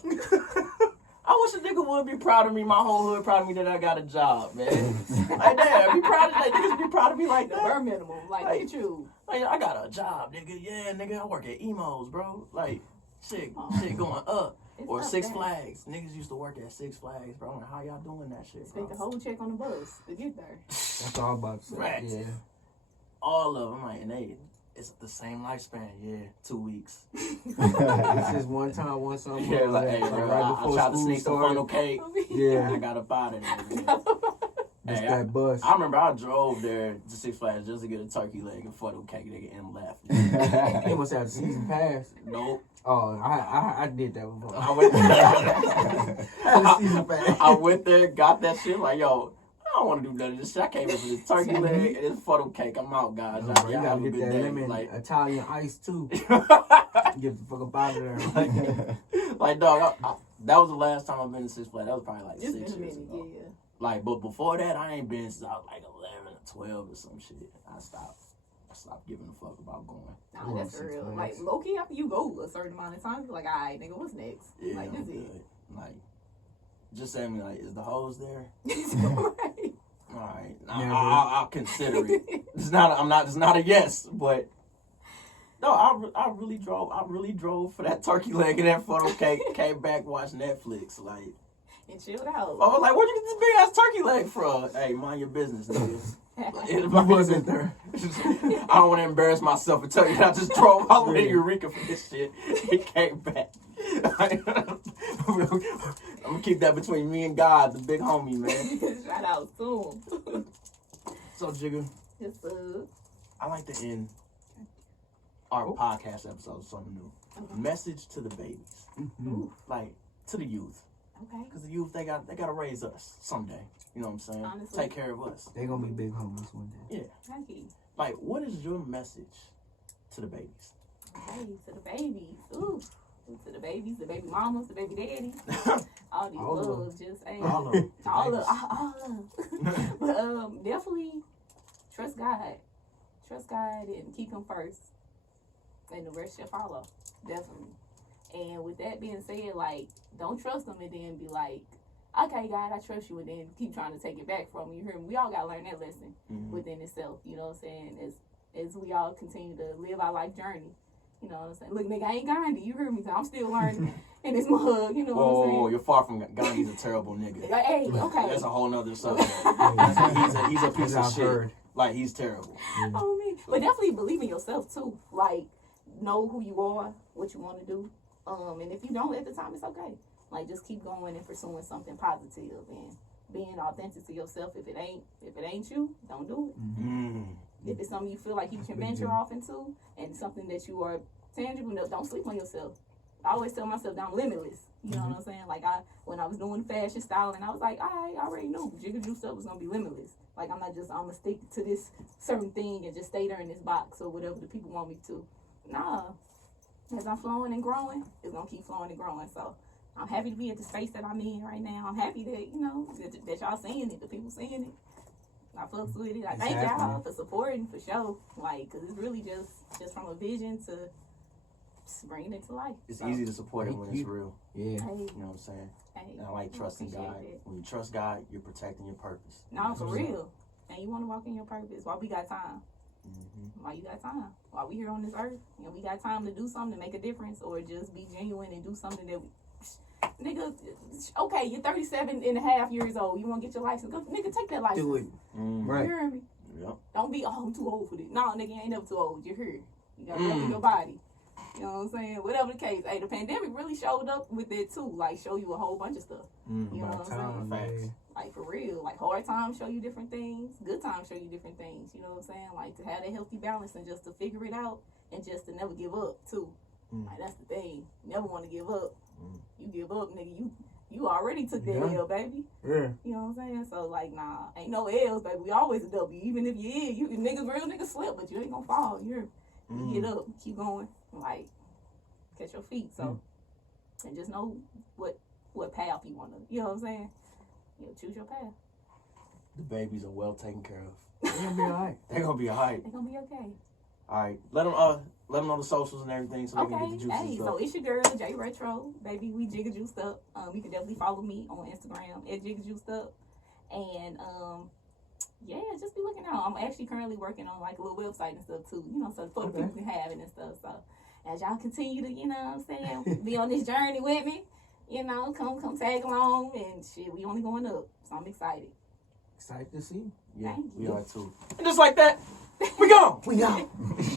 I wish a nigga would be proud of me. My whole hood proud of me that I got a job, man. Like that. Be proud of that. Niggas be proud of me like the that. bare minimum. Like, look at you. Like, I got a job, nigga. Yeah, nigga, I work at Emo's, bro. Like, shit going up. It's Or up Six there. Flags. Niggas used to work at Six Flags, bro. Like, how y'all doing that shit, bro? Spent the whole check on the bus to get there. That's all I'm about to say. Right. Yeah. All of them, like, and it's the same lifespan. Yeah, 2 weeks. It's just one time, one something. Yeah, like, hey, bro, I tried to sneak some funnel cake. Yeah. I got up out of there, man. Just Hey, that bus. I remember I drove there to Six Flags just to get a turkey leg and funnel cake, nigga, and left. They must have a season pass. Nope. Oh, I did that before. I went Had a season pass. I went there, got that shit, like, yo, I don't want to do none of this shit. I came here for this turkey leg and this funnel cake. I'm out, guys. Oh, Y'all you have gotta a get good that day. lemon Like, Italian ice too. Get the fuck up out of there. like, dog, that was the last time I've been to Six Flags. That was probably like It's 6 been a years minute, ago. yeah. Like, but before that, I ain't been since I was like 11 or 12 or some shit. I stopped giving a fuck about going. Nah, that's for real. Like, low key, after you go a certain amount of time, you're like, all right, nigga, what's next? Yeah, Like, I'm this is good. Like, just say me, like, is the hose there? it. Right. All right, Never. I'll consider it. It's not a yes, but no, I really drove for that turkey leg and that funnel cake. Came back, watched Netflix, like, And chilled out. I was like, where'd you get this big ass turkey leg from? Hey, mind your business, nigga. It wasn't there. I don't want to embarrass myself and tell you that I just drove all the way to Eureka for this shit. He came back. I'm gonna keep that between me and God, the big homie, man. Shout out to him. So, Jigga, Yes, I like to end our podcast episode with something new. Message to the babies, Ooh, like to the youth, okay. because the youth they gotta raise us someday. You know what I'm saying? Honestly. Take care of us. They gonna be big homies one day. Yeah. Thank you. Like, what is your message to the babies? Hey, to the babies. Ooh. To the babies, the baby mamas, the baby daddies. All these All of loves, just hey. All of them. All of them. But definitely trust God. Trust God and keep him first. And the rest shall follow. Definitely. And with that being said, like, don't trust him and then be like, okay, God, I trust you, and then keep trying to take it back from you. You hear me? We all got to learn that lesson within itself. You know what I'm saying? As we all continue to live our life journey. You know what I'm saying? Look, nigga, I ain't Gandhi. You heard me? So I'm still learning in this mug. You know what I'm saying? Whoa, you're far from Gandhi's a terrible nigga. Like, hey, okay. That's a whole nother subject. he's a piece of I've shit. heard. Like, he's terrible. Oh, man. But definitely believe in yourself, too. Like, know who you are, what you want to do. And if you don't at the time, it's okay. Like, just keep going and pursuing something positive and being authentic to yourself. If it ain't you, don't do it. If it's something you feel like you can venture off into and something that you are tangible, no, don't sleep on yourself. I always tell myself that I'm limitless. You know what I'm saying? Like, when I was doing fashion styling, I was like, I already knew Jigga Juice stuff was going to be limitless. Like, I'm going to stick to this certain thing and just stay there in this box or whatever the people want me to. Nah. As I'm flowing and growing, it's going to keep flowing and growing. So, I'm happy to be at the space that I'm in right now. I'm happy that, you know, that y'all seeing it, the people seeing it. I fucks with it. I thank y'all for supporting, for sure. Like, because it's really just from a vision to bringing it to life. It's easy to support it when it's real. Yeah. Hey, You know what I'm saying? hey. Hey, And I like I trusting appreciate God. that. When you trust God, you're protecting your purpose. No, for real. And you want to walk in your purpose while we got time. While you got time. While we here on this earth. And we got time to do something to make a difference or just be genuine and do something that we... Nigga, okay, you're 37 and a half years old. You want to get your license? Go, nigga, take that license. Do it. Right. You hear me? Yep. Don't be, I'm too old for this. No, nigga, you ain't never too old. You're here. You got breath in your body. You know what I'm saying? Whatever the case. Hey, the pandemic really showed up with it too. Like, show you a whole bunch of stuff. You know what I'm saying? Facts. Like, for real. Like, hard times show you different things. Good times show you different things. You know what I'm saying? Like, to have that healthy balance and just to figure it out and just to never give up, too. Like, that's the thing. You never want to give up. You give up, nigga, you already took that L, baby. Yeah. You know what I'm saying? So, like, nah, ain't no L's, baby. We always a W. Even if you is, you niggas, real niggas slip, but you ain't gonna fall. You get up, keep going. Like, catch your feet. So, and just know what path you want to, you know what I'm saying? You know, choose your path. The babies are well taken care of. They're gonna be alright. They're gonna be alright. They're gonna be okay. Alright. Let them know the socials and everything so they can get the juices and Hey, stuff. so it's your girl, J Retro. Baby, we Jigga Juiced Up. You can definitely follow me on Instagram at Jigga Juiced Up. And, yeah, just be looking out. I'm actually currently working on, like, a little website and stuff, too. You know, so for the people can have it and stuff. So, as y'all continue to, you know what I'm saying, be on this journey with me, you know, come tag along. And, shit, we only going up. So, I'm excited. Excited to see you. Yeah, Thank we you. are, too. And just like that, we gone. We out.